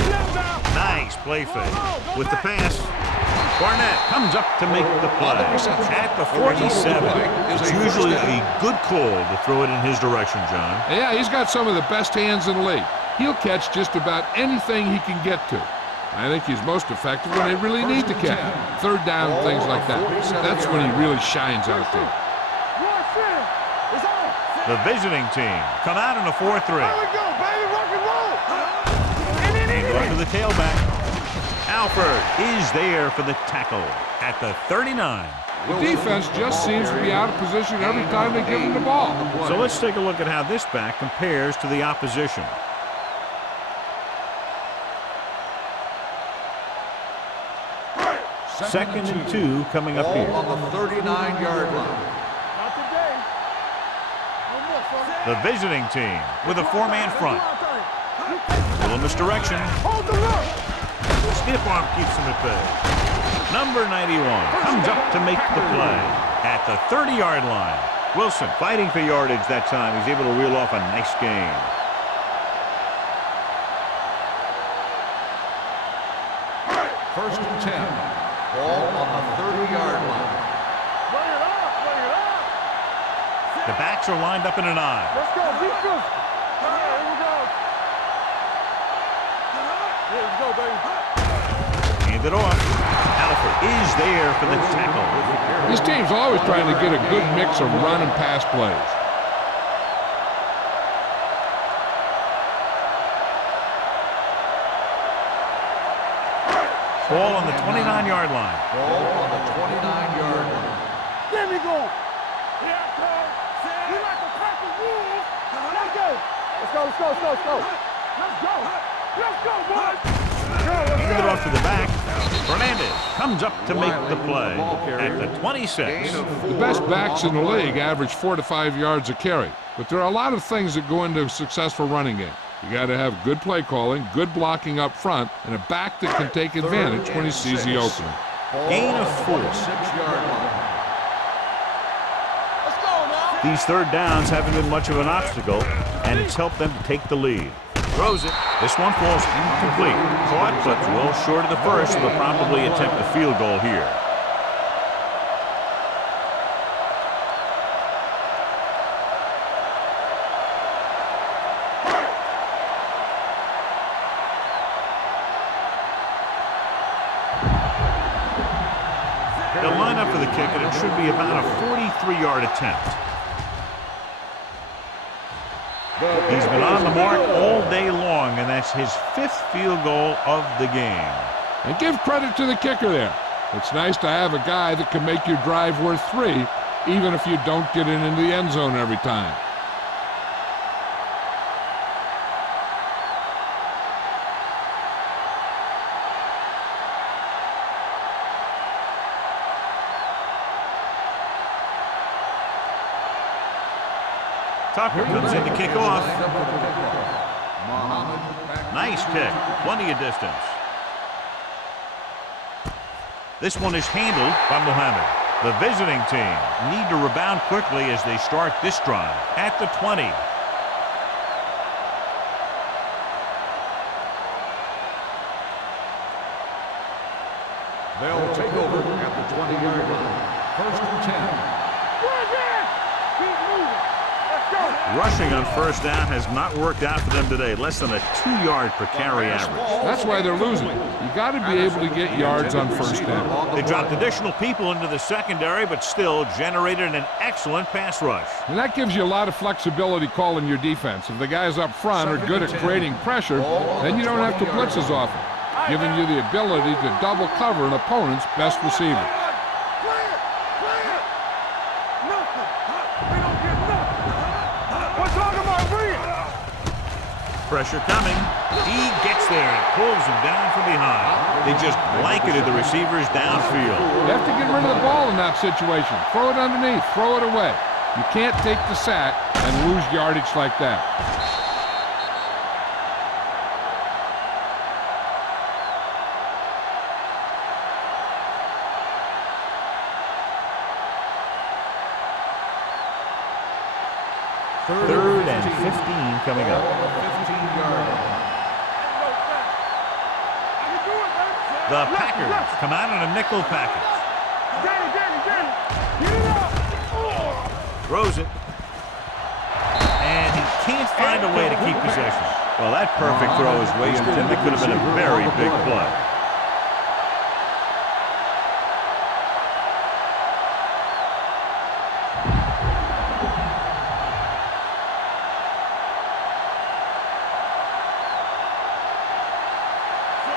Nice play fake. With the pass, Barnett comes up to make the play. At the 47. It's usually a good call to throw it in his direction, John. Yeah, he's got some of the best hands in the league. He'll catch just about anything he can get to. I think he's most effective when they really need to catch. Third down, things like that. That's when he really shines out there. The visiting team come out in a 4-3. There we go, baby. Rock and roll. And going to the tailback. Alford is there for the tackle at the 39. The defense just seems to be out of position every time they give him the ball. So let's take a look at how this back compares to the opposition. Second and 2 coming up here. On the 39-yard line. Not today. No more, son. The visiting team with a four-man front. Little misdirection. Hold the look. Stiff arm keeps him at bay. Number 91 comes up to make the play at the 30-yard line. Wilson fighting for yardage that time. He's able to reel off a nice gain. First and 10. Ball on the 30-yard line. Bring it up. Bring it up. The backs are lined up in an eye. Let's go. Be physical. Here we go. Here we go, baby. Hand it off. Alford is there for the tackle. This team's always trying to get a good mix of run and pass plays. Ball on the 29-yard line. Ball on the 29-yard line. There we go. Here I come. We like to crack the rules. Let's go. Let's go. Let's go. Let's go. Let's go. Let's go. Let's go, boys. Hand it off to the back. Fernandez comes up to make the play at the 26. The best backs in the league average 4 to 5 yards a carry, but there are a lot of things that go into a successful running game. You got to have good play calling, good blocking up front, and a back that can take advantage when he sees the opening. Gain of 4. 6-yard line. Let's go now. These third downs haven't been much of an obstacle, and it's helped them to take the lead. Throws it. This one falls incomplete. Caught, but well short of the first. They'll probably attempt a field goal here. for the kick, and it should be about a 43-yard attempt. He's been on the mark all day long, and that's his 5th field goal of the game. And give credit to the kicker there. It's nice to have a guy that can make your drive worth 3, even if you don't get it into the end zone every time. Tucker comes in to kick off. Nice kick. Plenty of distance. This one is handled by Mohammed. The visiting team need to rebound quickly as they start this drive at the 20. They'll take over at the 20-yard line. 1st and 10. Rushing on first down has not worked out for them today. Less than a 2-yard per carry average. That's why they're losing. You got to be able to get yards on first down. They dropped additional people into the secondary, but still generated an excellent pass rush. And that gives you a lot of flexibility calling your defense. If the guys up front are good at creating pressure, then you don't have to blitz as often, giving you the ability to double cover an opponent's best receiver. Pressure coming. He gets there and pulls him down from behind. They just blanketed the receivers downfield. You have to get rid of the ball in that situation. Throw it underneath. Throw it away. You can't take the sack and lose yardage like that. Third and 15 coming up. 15-yard line. The Packers come out in a nickel package. Throws it. And he can't find a way to keep possession. Well, that perfect throw is wasted, and it could have been a very big play.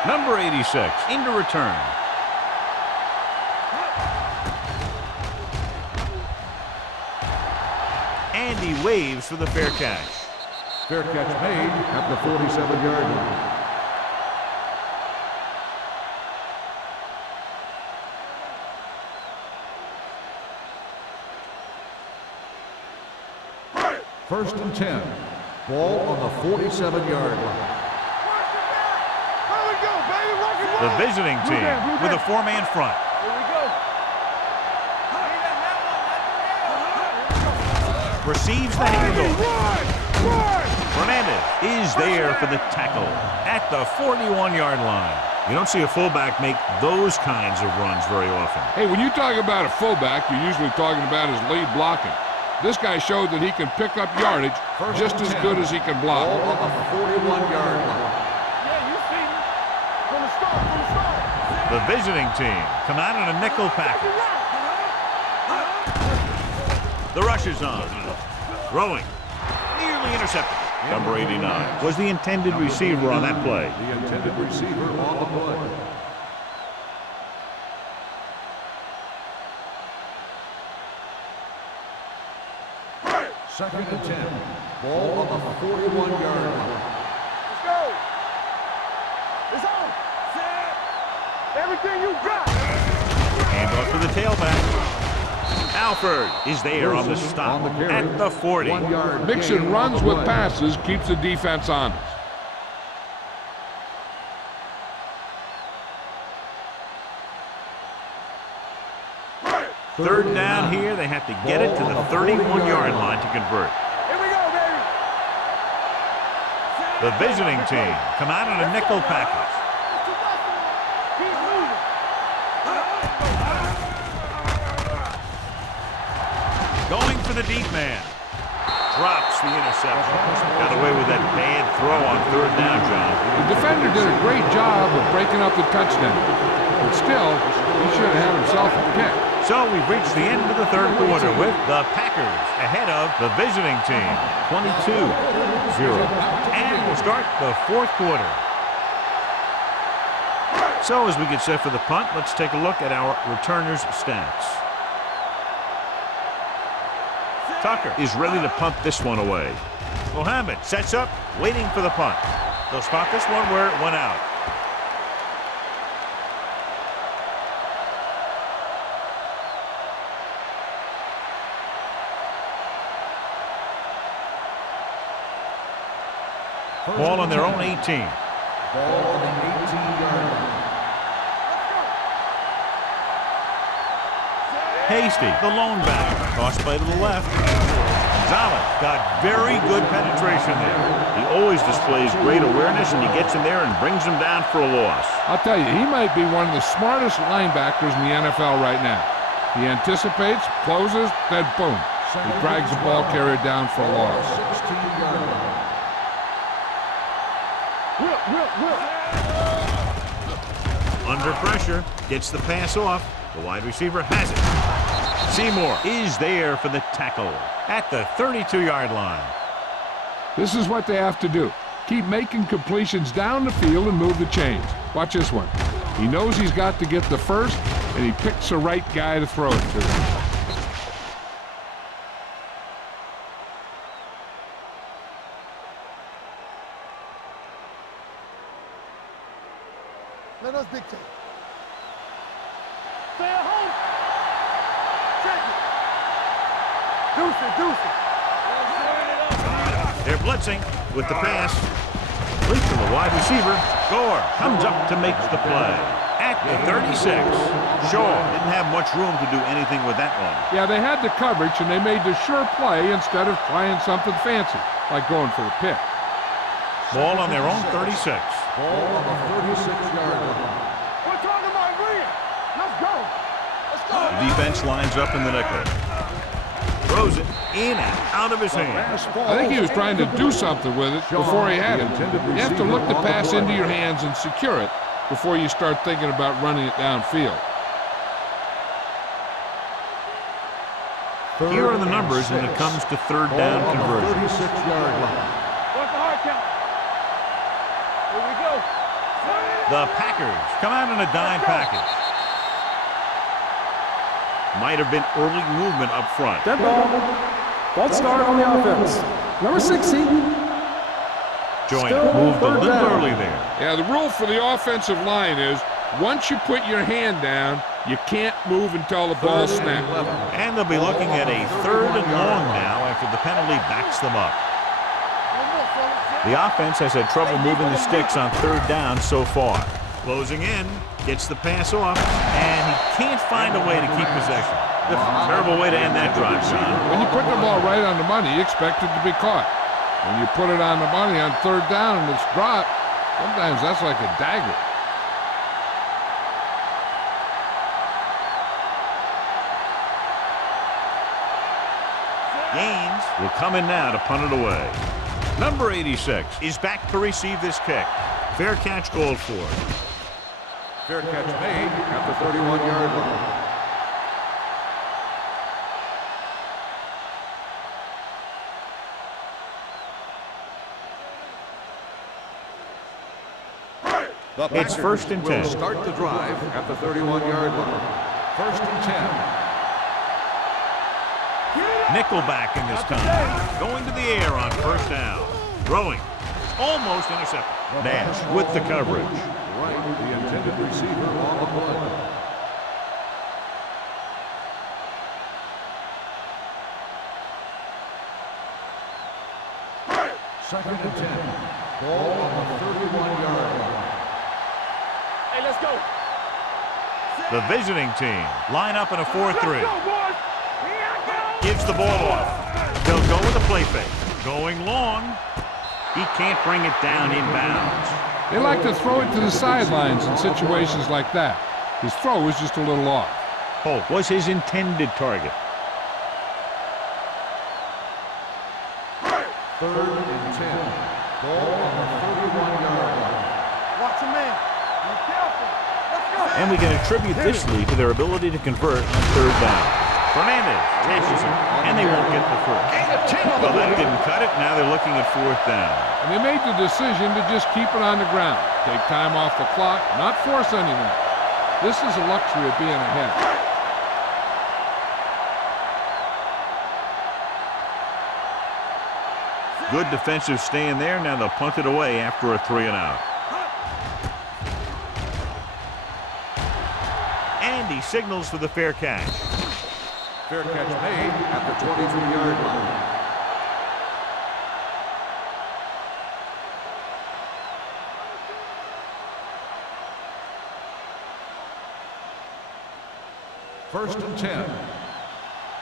Number 86 into return. And he waves for the fair catch. Fair catch made at the 47-yard line. First and 10. Ball on the 47-yard line. The visiting team with a 4-man front. Receives the handoff. Fernandez is there for the tackle at the 41-yard line. You don't see a fullback make those kinds of runs very often. Hey, when you talk about a fullback, you're usually talking about his lead blocking. This guy showed that he can pick up yardage just as good as he can block. Ball on the 41-yard line. The visiting team come out in a nickel package. The rush is on. Throwing. Nearly intercepted. Number 89 was the intended receiver on that play. The intended receiver on the play. Second and 10. Ball on the 41-yard line. Let's go. It's on. Everything you got. Hand off to the tailback. Alford is there on the stop at the 40. Mixing runs with passes keeps the defense honest. Third down here. They have to get it to the 31-yard line to convert. Here we go, baby. The visiting team come out in a nickel package. Keep moving. Going for the deep man. Drops the interception. Got away with that bad throw on third down, John. The defender did a great job of breaking up the touchdown. but still, he should have had himself a pick. So we've reached the end of the third quarter with the Packers ahead of the visiting team, 22-0. And we'll start the fourth quarter. So as we get set for the punt, let's take a look at our returners' stats. Tucker is ready to punt this one away. Mohammed sets up, waiting for the punt. They'll spot this one where it went out. Ball on their own 18. Ball on the 18-yard line. Hasty, the lone back. Toss play to the left. Gonzalez got very good penetration there. He always displays great awareness, and he gets in there and brings him down for a loss. I'll tell you, he might be one of the smartest linebackers in the NFL right now. He anticipates, closes, then boom. He drags the ball carrier down for a loss. 16-yard line. Under pressure, gets the pass off. The wide receiver has it. Seymour is there for the tackle at the 32-yard line. This is what they have to do. Keep making completions down the field and move the chains. Watch this one. He knows he's got to get the first, and he picks the right guy to throw it to. Let us dictate. Stay at home. Check it. Deuce it. They're blitzing with the pass. Leap to the wide receiver. Gore comes up to make the play at the 36. Shaw didn't have much room to do anything with that one. Yeah, they had the coverage, and they made the sure play instead of trying something fancy, like going for the pick. Ball on their own 36. Ball on the 36-yard line. We're talking about Reed. Let's go. The defense lines up in the nickel. Throws it in and out of his hand. I think he was trying to do something with it before he had it. You have to look the pass into your hands and secure it before you start thinking about running it downfield. Here are the numbers when it comes to third down conversion. 36-yard line. What's the hard count? Here we go. The Packers come out in a dime package. Might have been early movement up front. Dead ball. False start on the offense. Number 60. Joyner moved a little early there. Yeah, the rule for the offensive line is once you put your hand down, you can't move until the ball snaps. And they'll be looking at a 3rd and long now after the penalty backs them up. The offense has had trouble moving the sticks on 3rd down so far. Closing in, gets the pass off, and he can't find a way to keep possession. Terrible way to end that drive, Sean. When you put the ball right on the money, you expect it to be caught. When you put it on the money on 3rd down and it's dropped, sometimes that's like a dagger. Gaines will come in now to punt it away. Number 86 is back to receive this kick. Fair catch called for. Fair catch made at the 31-yard line. It's 1st and 10. Start the drive at the 31-yard line. 1st and 10. Nickelback in this time. Going to the air on 1st down. Throwing. Almost intercepted. Nash with the coverage. Right, the intended receiver on the play. Second and 10. Ball on the 31-yard line. Hey, let's go. The visiting team line up in a 4-3. Let's go, boys. Gives the ball off. They'll go with a play fake. Going long. He can't bring it down inbounds. They like to throw it to the sidelines in situations like that. His throw was just a little off. Holt was his intended target. 3rd and 10. Ball on the 31-yard line. Watch your man. Be careful. Let's And we can attribute this lead to their ability to convert on third down. Fernandez catches him, and they won't get the first. Well, that didn't cut it. Now they're looking at fourth down. And they made the decision to just keep it on the ground. Take time off the clock, not force anything. This is a luxury of being ahead. Good defensive stand there. Now they'll punt it away after a 3-and-out. And he signals for the fair catch. Fair catch made at the 23-yard line. First and 10.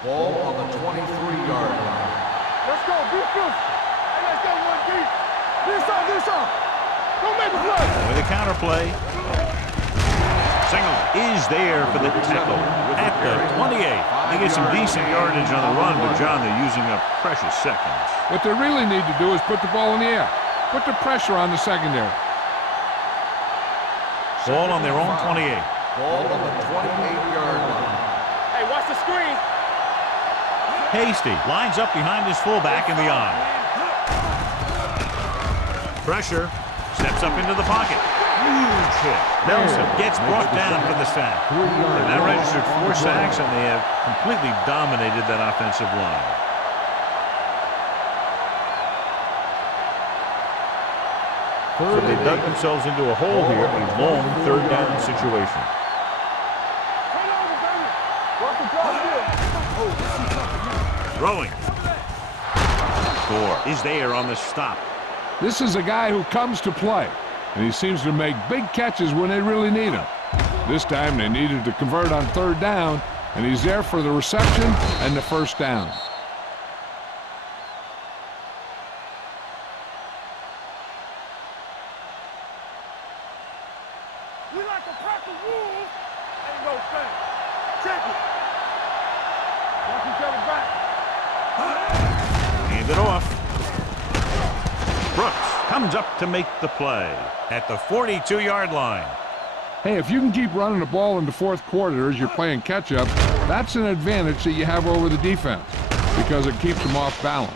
Ball on the 23-yard line. Let's go, defense. Hey, let's go, one deep. This off. Don't make a play. With a counterplay. Single is there for the tackle at the 28. They get some decent yardage on the run, but John, they're using up precious seconds. What they really need to do is put the ball in the air. Put the pressure on the secondary. Ball on their own 28. Ball on the 28-yard line. Hey, watch the screen. Hasty lines up behind his fullback in the eye. Pressure. Steps up into the pocket. Huge hit. Nelson gets brought down for the sack. And that registered 4 sacks, and they have completely dominated that offensive line. So they dug themselves into a hole here, a long third down situation. Throwing. Gore is there on the stop. This is a guy who comes to play, and he seems to make big catches when they really need him. This time they needed to convert on third down, and he's there for the reception and the first down. We like a pack of wolves. Ain't no thing. Check it. Watch each other back. Hand it off. Brooks comes up to make the play at the 42-yard line. Hey, if you can keep running the ball in the fourth quarter as you're playing catch-up, that's an advantage that you have over the defense because it keeps them off balance.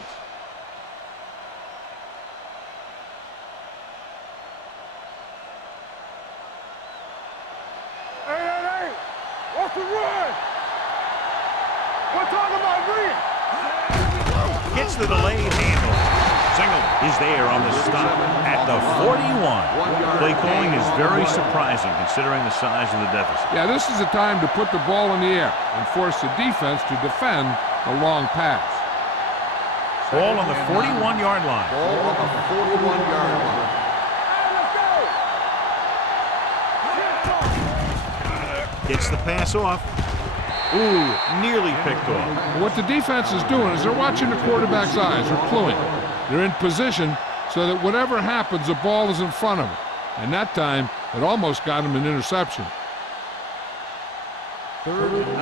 Hey. What's the run? We're talking about reading. Gets the delayed handle. Single is there on the stop at the 41. Play calling is very surprising considering the size of the deficit. Yeah, this is the time to put the ball in the air and force the defense to defend a long pass. Ball on the 41-yard line. Ball on the 41-yard line. Gets the pass off. Ooh, nearly picked off. What the defense is doing is they're watching the quarterback's eyes. They're cluing. They're in position so that whatever happens, the ball is in front of them. And that time, it almost got him an interception. Third and 9.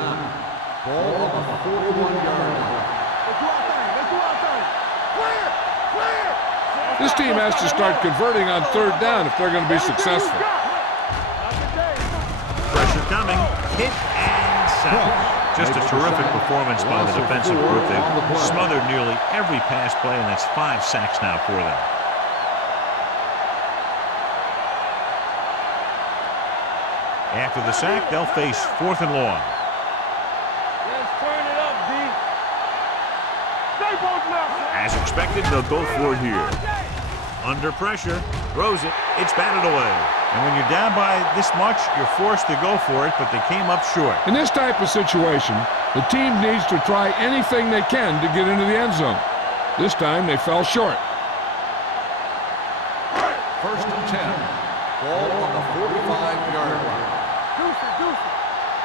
Ball on the 41-yard line. This team has to start converting on third down if they're going to be successful. Pressure coming. Hit and sack. Just a terrific performance by the defensive group. They've smothered nearly every pass play, and that's 5 sacks now for them. After the sack, they'll face 4th and long. Let's turn it up, D. Stay both left. As expected, they'll go for it here. Under pressure, throws it. It's batted away. And when you're down by this much, you're forced to go for it, but they came up short. In this type of situation, the team needs to try anything they can to get into the end zone. This time, they fell short. First and 10. Ball on the 45-yard line. Deuce.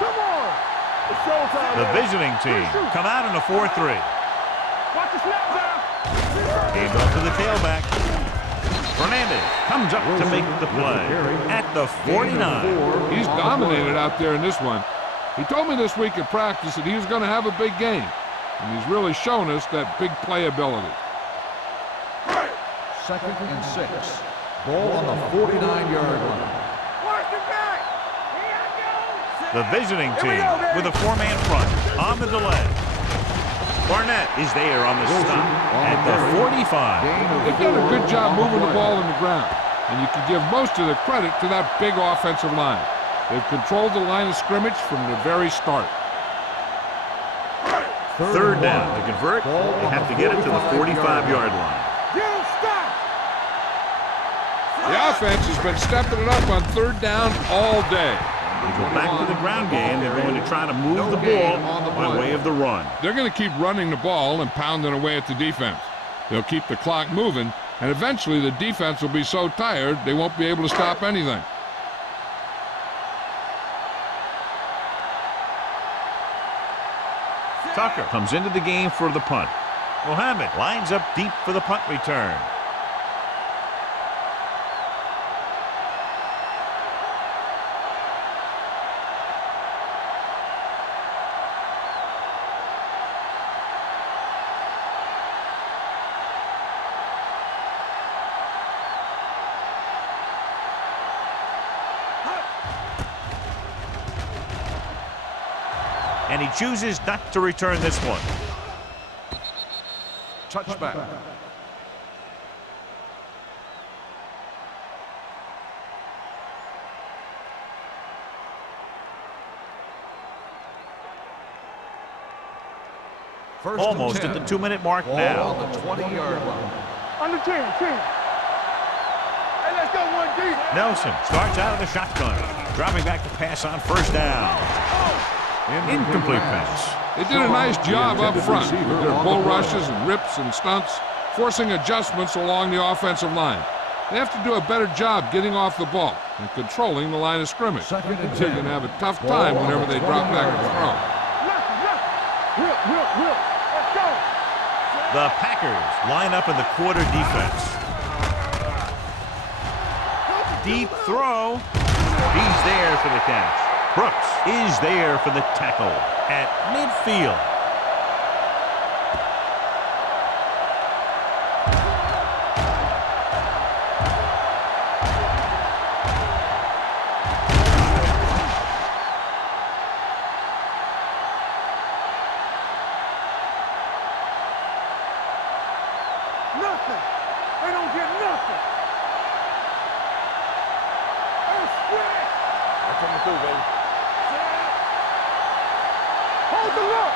Come on. It's showtime. The visiting team come out in a 4-3. Watch the snap down. Hand off to the tailback. Fernandez comes up to make the play at the 49. He's dominated out there in this one. He told me this week at practice that he was going to have a big game, and he's really shown us that big play ability. Second and 6. Ball on the 49-yard line. Watch the back. The visiting team with a 4-man front on the delay. Barnett is there on the stop at the 45. They've done a good job moving the ball in the ground, and you can give most of the credit to that big offensive line. They've controlled the line of scrimmage from the very start. Third down to convert. They have to get it to the 45-yard line. The offense has been stepping it up on third down all day. They go back to the ground game. They're going to try to move the ball by way of the run. They're going to keep running the ball and pounding away at the defense. They'll keep the clock moving, and eventually the defense will be so tired they won't be able to stop anything. Tucker comes into the game for the punt. Mohammed lines up deep for the punt return. And he chooses not to return this one. Touchback. Almost at the 2-minute mark Ball now. on the 20-yard line. Under 10. Hey, let's go, 1D. Nelson starts out of the shotgun. Dropping back to pass on first down. Incomplete pass. They did a nice job up front with their bull rushes and rips and stunts, forcing adjustments along the offensive line. They have to do a better job getting off the ball and controlling the line of scrimmage. They're going to have a tough time whenever they drop back and throw. Let's go. The Packers line up in the quarter defense. Deep throw. He's there for the catch. Brooks is there for the tackle at midfield. Nothing. They don't get nothing. That's spread. That's coming through, baby. Hold the look.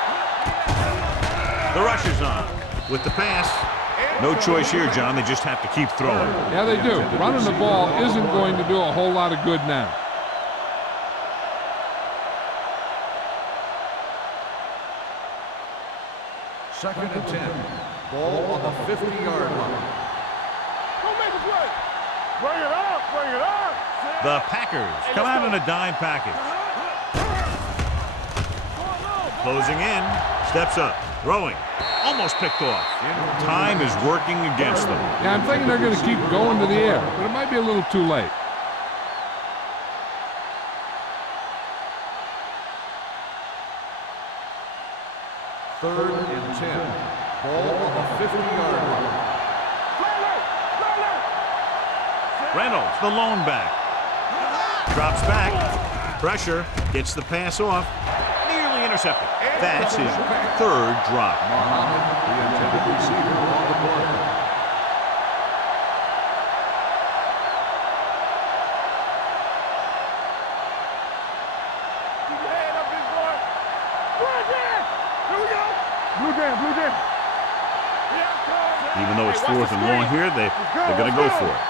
The rush is on with the pass. No choice here, John. They just have to keep throwing. Yeah, they do. Running the ball isn't going to do a whole lot of good now. Second and 10. Ball on the 50-yard line. Don't make a play. Bring it up. Bring it up. The Packers come out in a dime package. Closing in. Steps up. Throwing. Almost picked off. Time is working against them. Yeah, I'm thinking they're going to keep going to the air, but it might be a little too late. Third and 10. Ball on the 50-yard line. Reynolds, the lone back. Drops back. Pressure. Gets the pass off. Nearly intercepted. That's his third drop. Muhammad, the intended receiver, on the play. Keep your head up, big boy. Right there. Here we go. Blue jam, blue jam. Even though it's 4th and long here, they're going to go for it.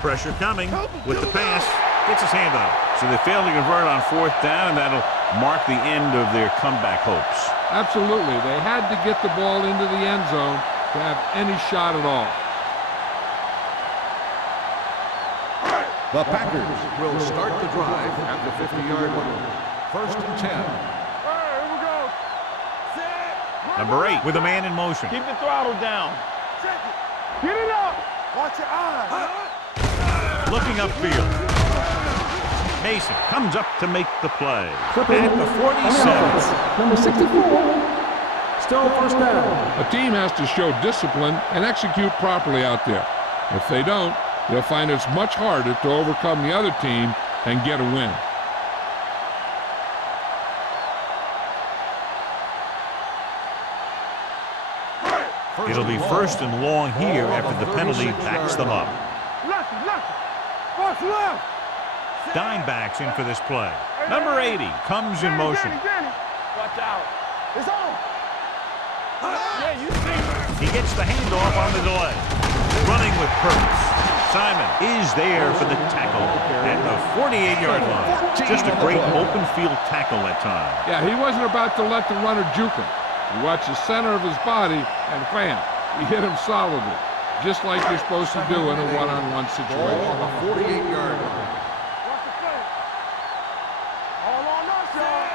Pressure coming with the pass. Gets his hand on it. So they fail to convert on 4th down, and that'll mark the end of their comeback hopes. Absolutely. They had to get the ball into the end zone to have any shot at all. The Packers will start the drive at the 50-yard line. First and 10. All right, here we go. Set. Number 8 with a man in motion. Keep the throttle down. Check it. Get it up. Watch your eyes. Looking upfield. Mason comes up to make the play. At the 47. Number 64. Still first down. A team has to show discipline and execute properly out there. If they don't, they'll find it's much harder to overcome the other team and get a win. It'll be first and long here after the penalty backs them up. Dime backs in for this play. Number 80 comes in motion. Watch out. It's on. Yeah, you see. He gets the handoff on the delay. Running with purpose. Simon is there for the tackle at the 48-yard line. Just a great open field tackle that time. Yeah, he wasn't about to let the runner juke him. He watched the center of his body, and bam, he hit him solidly, just like you're supposed to do in a one-on-one situation. On the 48-yard line. Watch the play. All on us, y'all.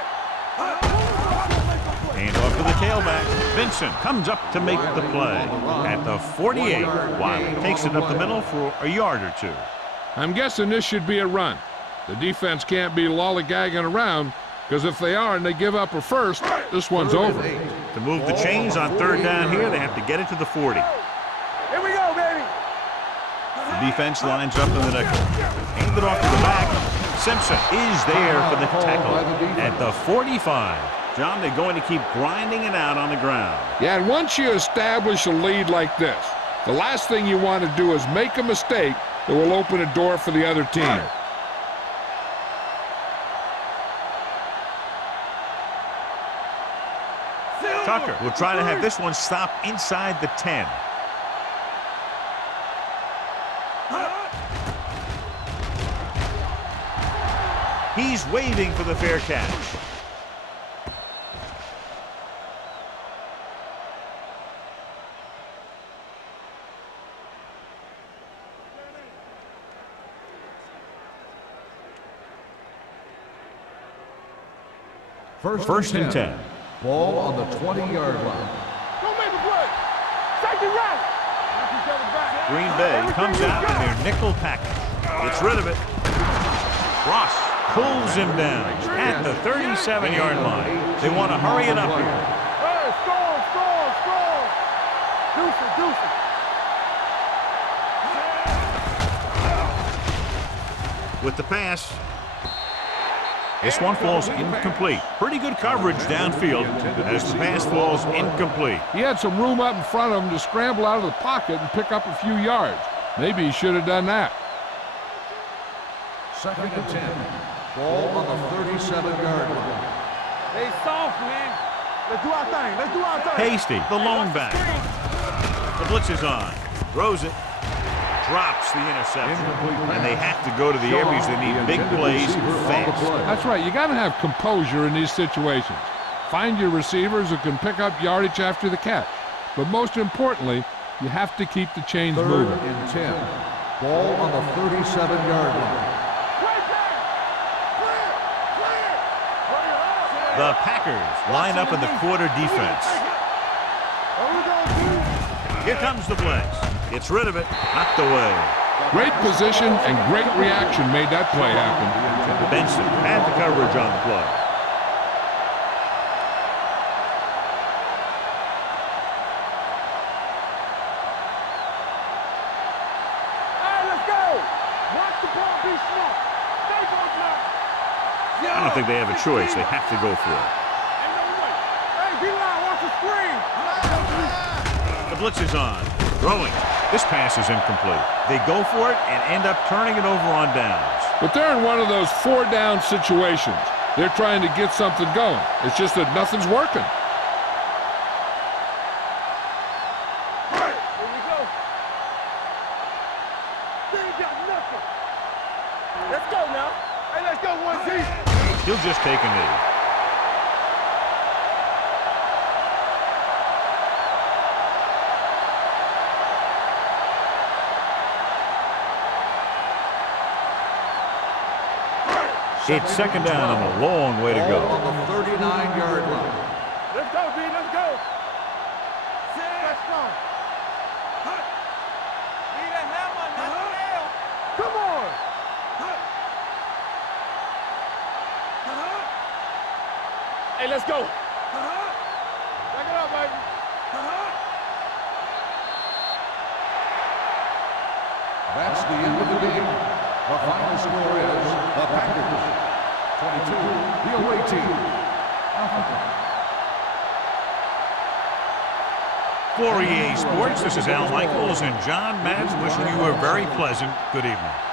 Hand off to the tailback. Vincent comes up to make the play at the 48. Wiley takes it up the middle for a yard or two. I'm guessing this should be a run. The defense can't be lollygagging around, because if they are and they give up a first, this one's over. To move the chains on third down here, they have to get it to the 40. Here we go, baby. The defense lines up in the nickel. Hand it off to the back. Simpson is there for the tackle at the 45. John, they're going to keep grinding it out on the ground. Yeah, and once you establish a lead like this, the last thing you want to do is make a mistake that will open a door for the other team. Tucker will try to have this one stop inside the 10. He's waiting for the fair catch. First and 10. Ball on the 20-yard line. Don't make a play. Take it right. Green Bay comes out in their nickel package. Gets rid of it. Ross pulls him down at the 37-yard line. They want to hurry it up here. Hey, score. Deuce it. With the pass. This one falls incomplete. Pretty good coverage downfield as the pass falls incomplete. He had some room up in front of him to scramble out of the pocket and pick up a few yards. Maybe he should have done that. Second and 10. Ball on the 37-yard line. They soft, man. Let's do our thing. Hasty, the lone back. The blitz is on. Throws it. Drops the interception. And they have to go to the areas they need big plays fast. That's right. You got to have composure in these situations. Find your receivers who can pick up yardage after the catch. But most importantly, you have to keep the chains moving. Third and 10. Ball on the 37-yard line. The Packers line up in the quarter defense. Here comes the blitz. Gets rid of it. Knocked away. Great position and great reaction made that play happen. Benson had the coverage on the play. Hey, let's go. Watch the ball be smart. Stay on block. I don't think they have a choice. They have to go for it. Hey, D-line, watch the screen. The blitz is on. Throwing. This pass is incomplete. They go for it and end up turning it over on downs. But they're in one of those four-down situations. They're trying to get something going. It's just that nothing's working. Here we go. They ain't got nothing. Let's go now. Hey, let's go, 1G. He'll just take a knee. It's second down and a long way to go. Ball on the 39-yard line. Let's go, B. Let's go. Let's go. Need a hammer, not a nail. Come on. Hey, let's go. Back it up, baby. That's the end of the game. The final score is the Packers 22, the away team. For EA Sports, this is Al Michaels and John Madden wishing you a very pleasant good evening.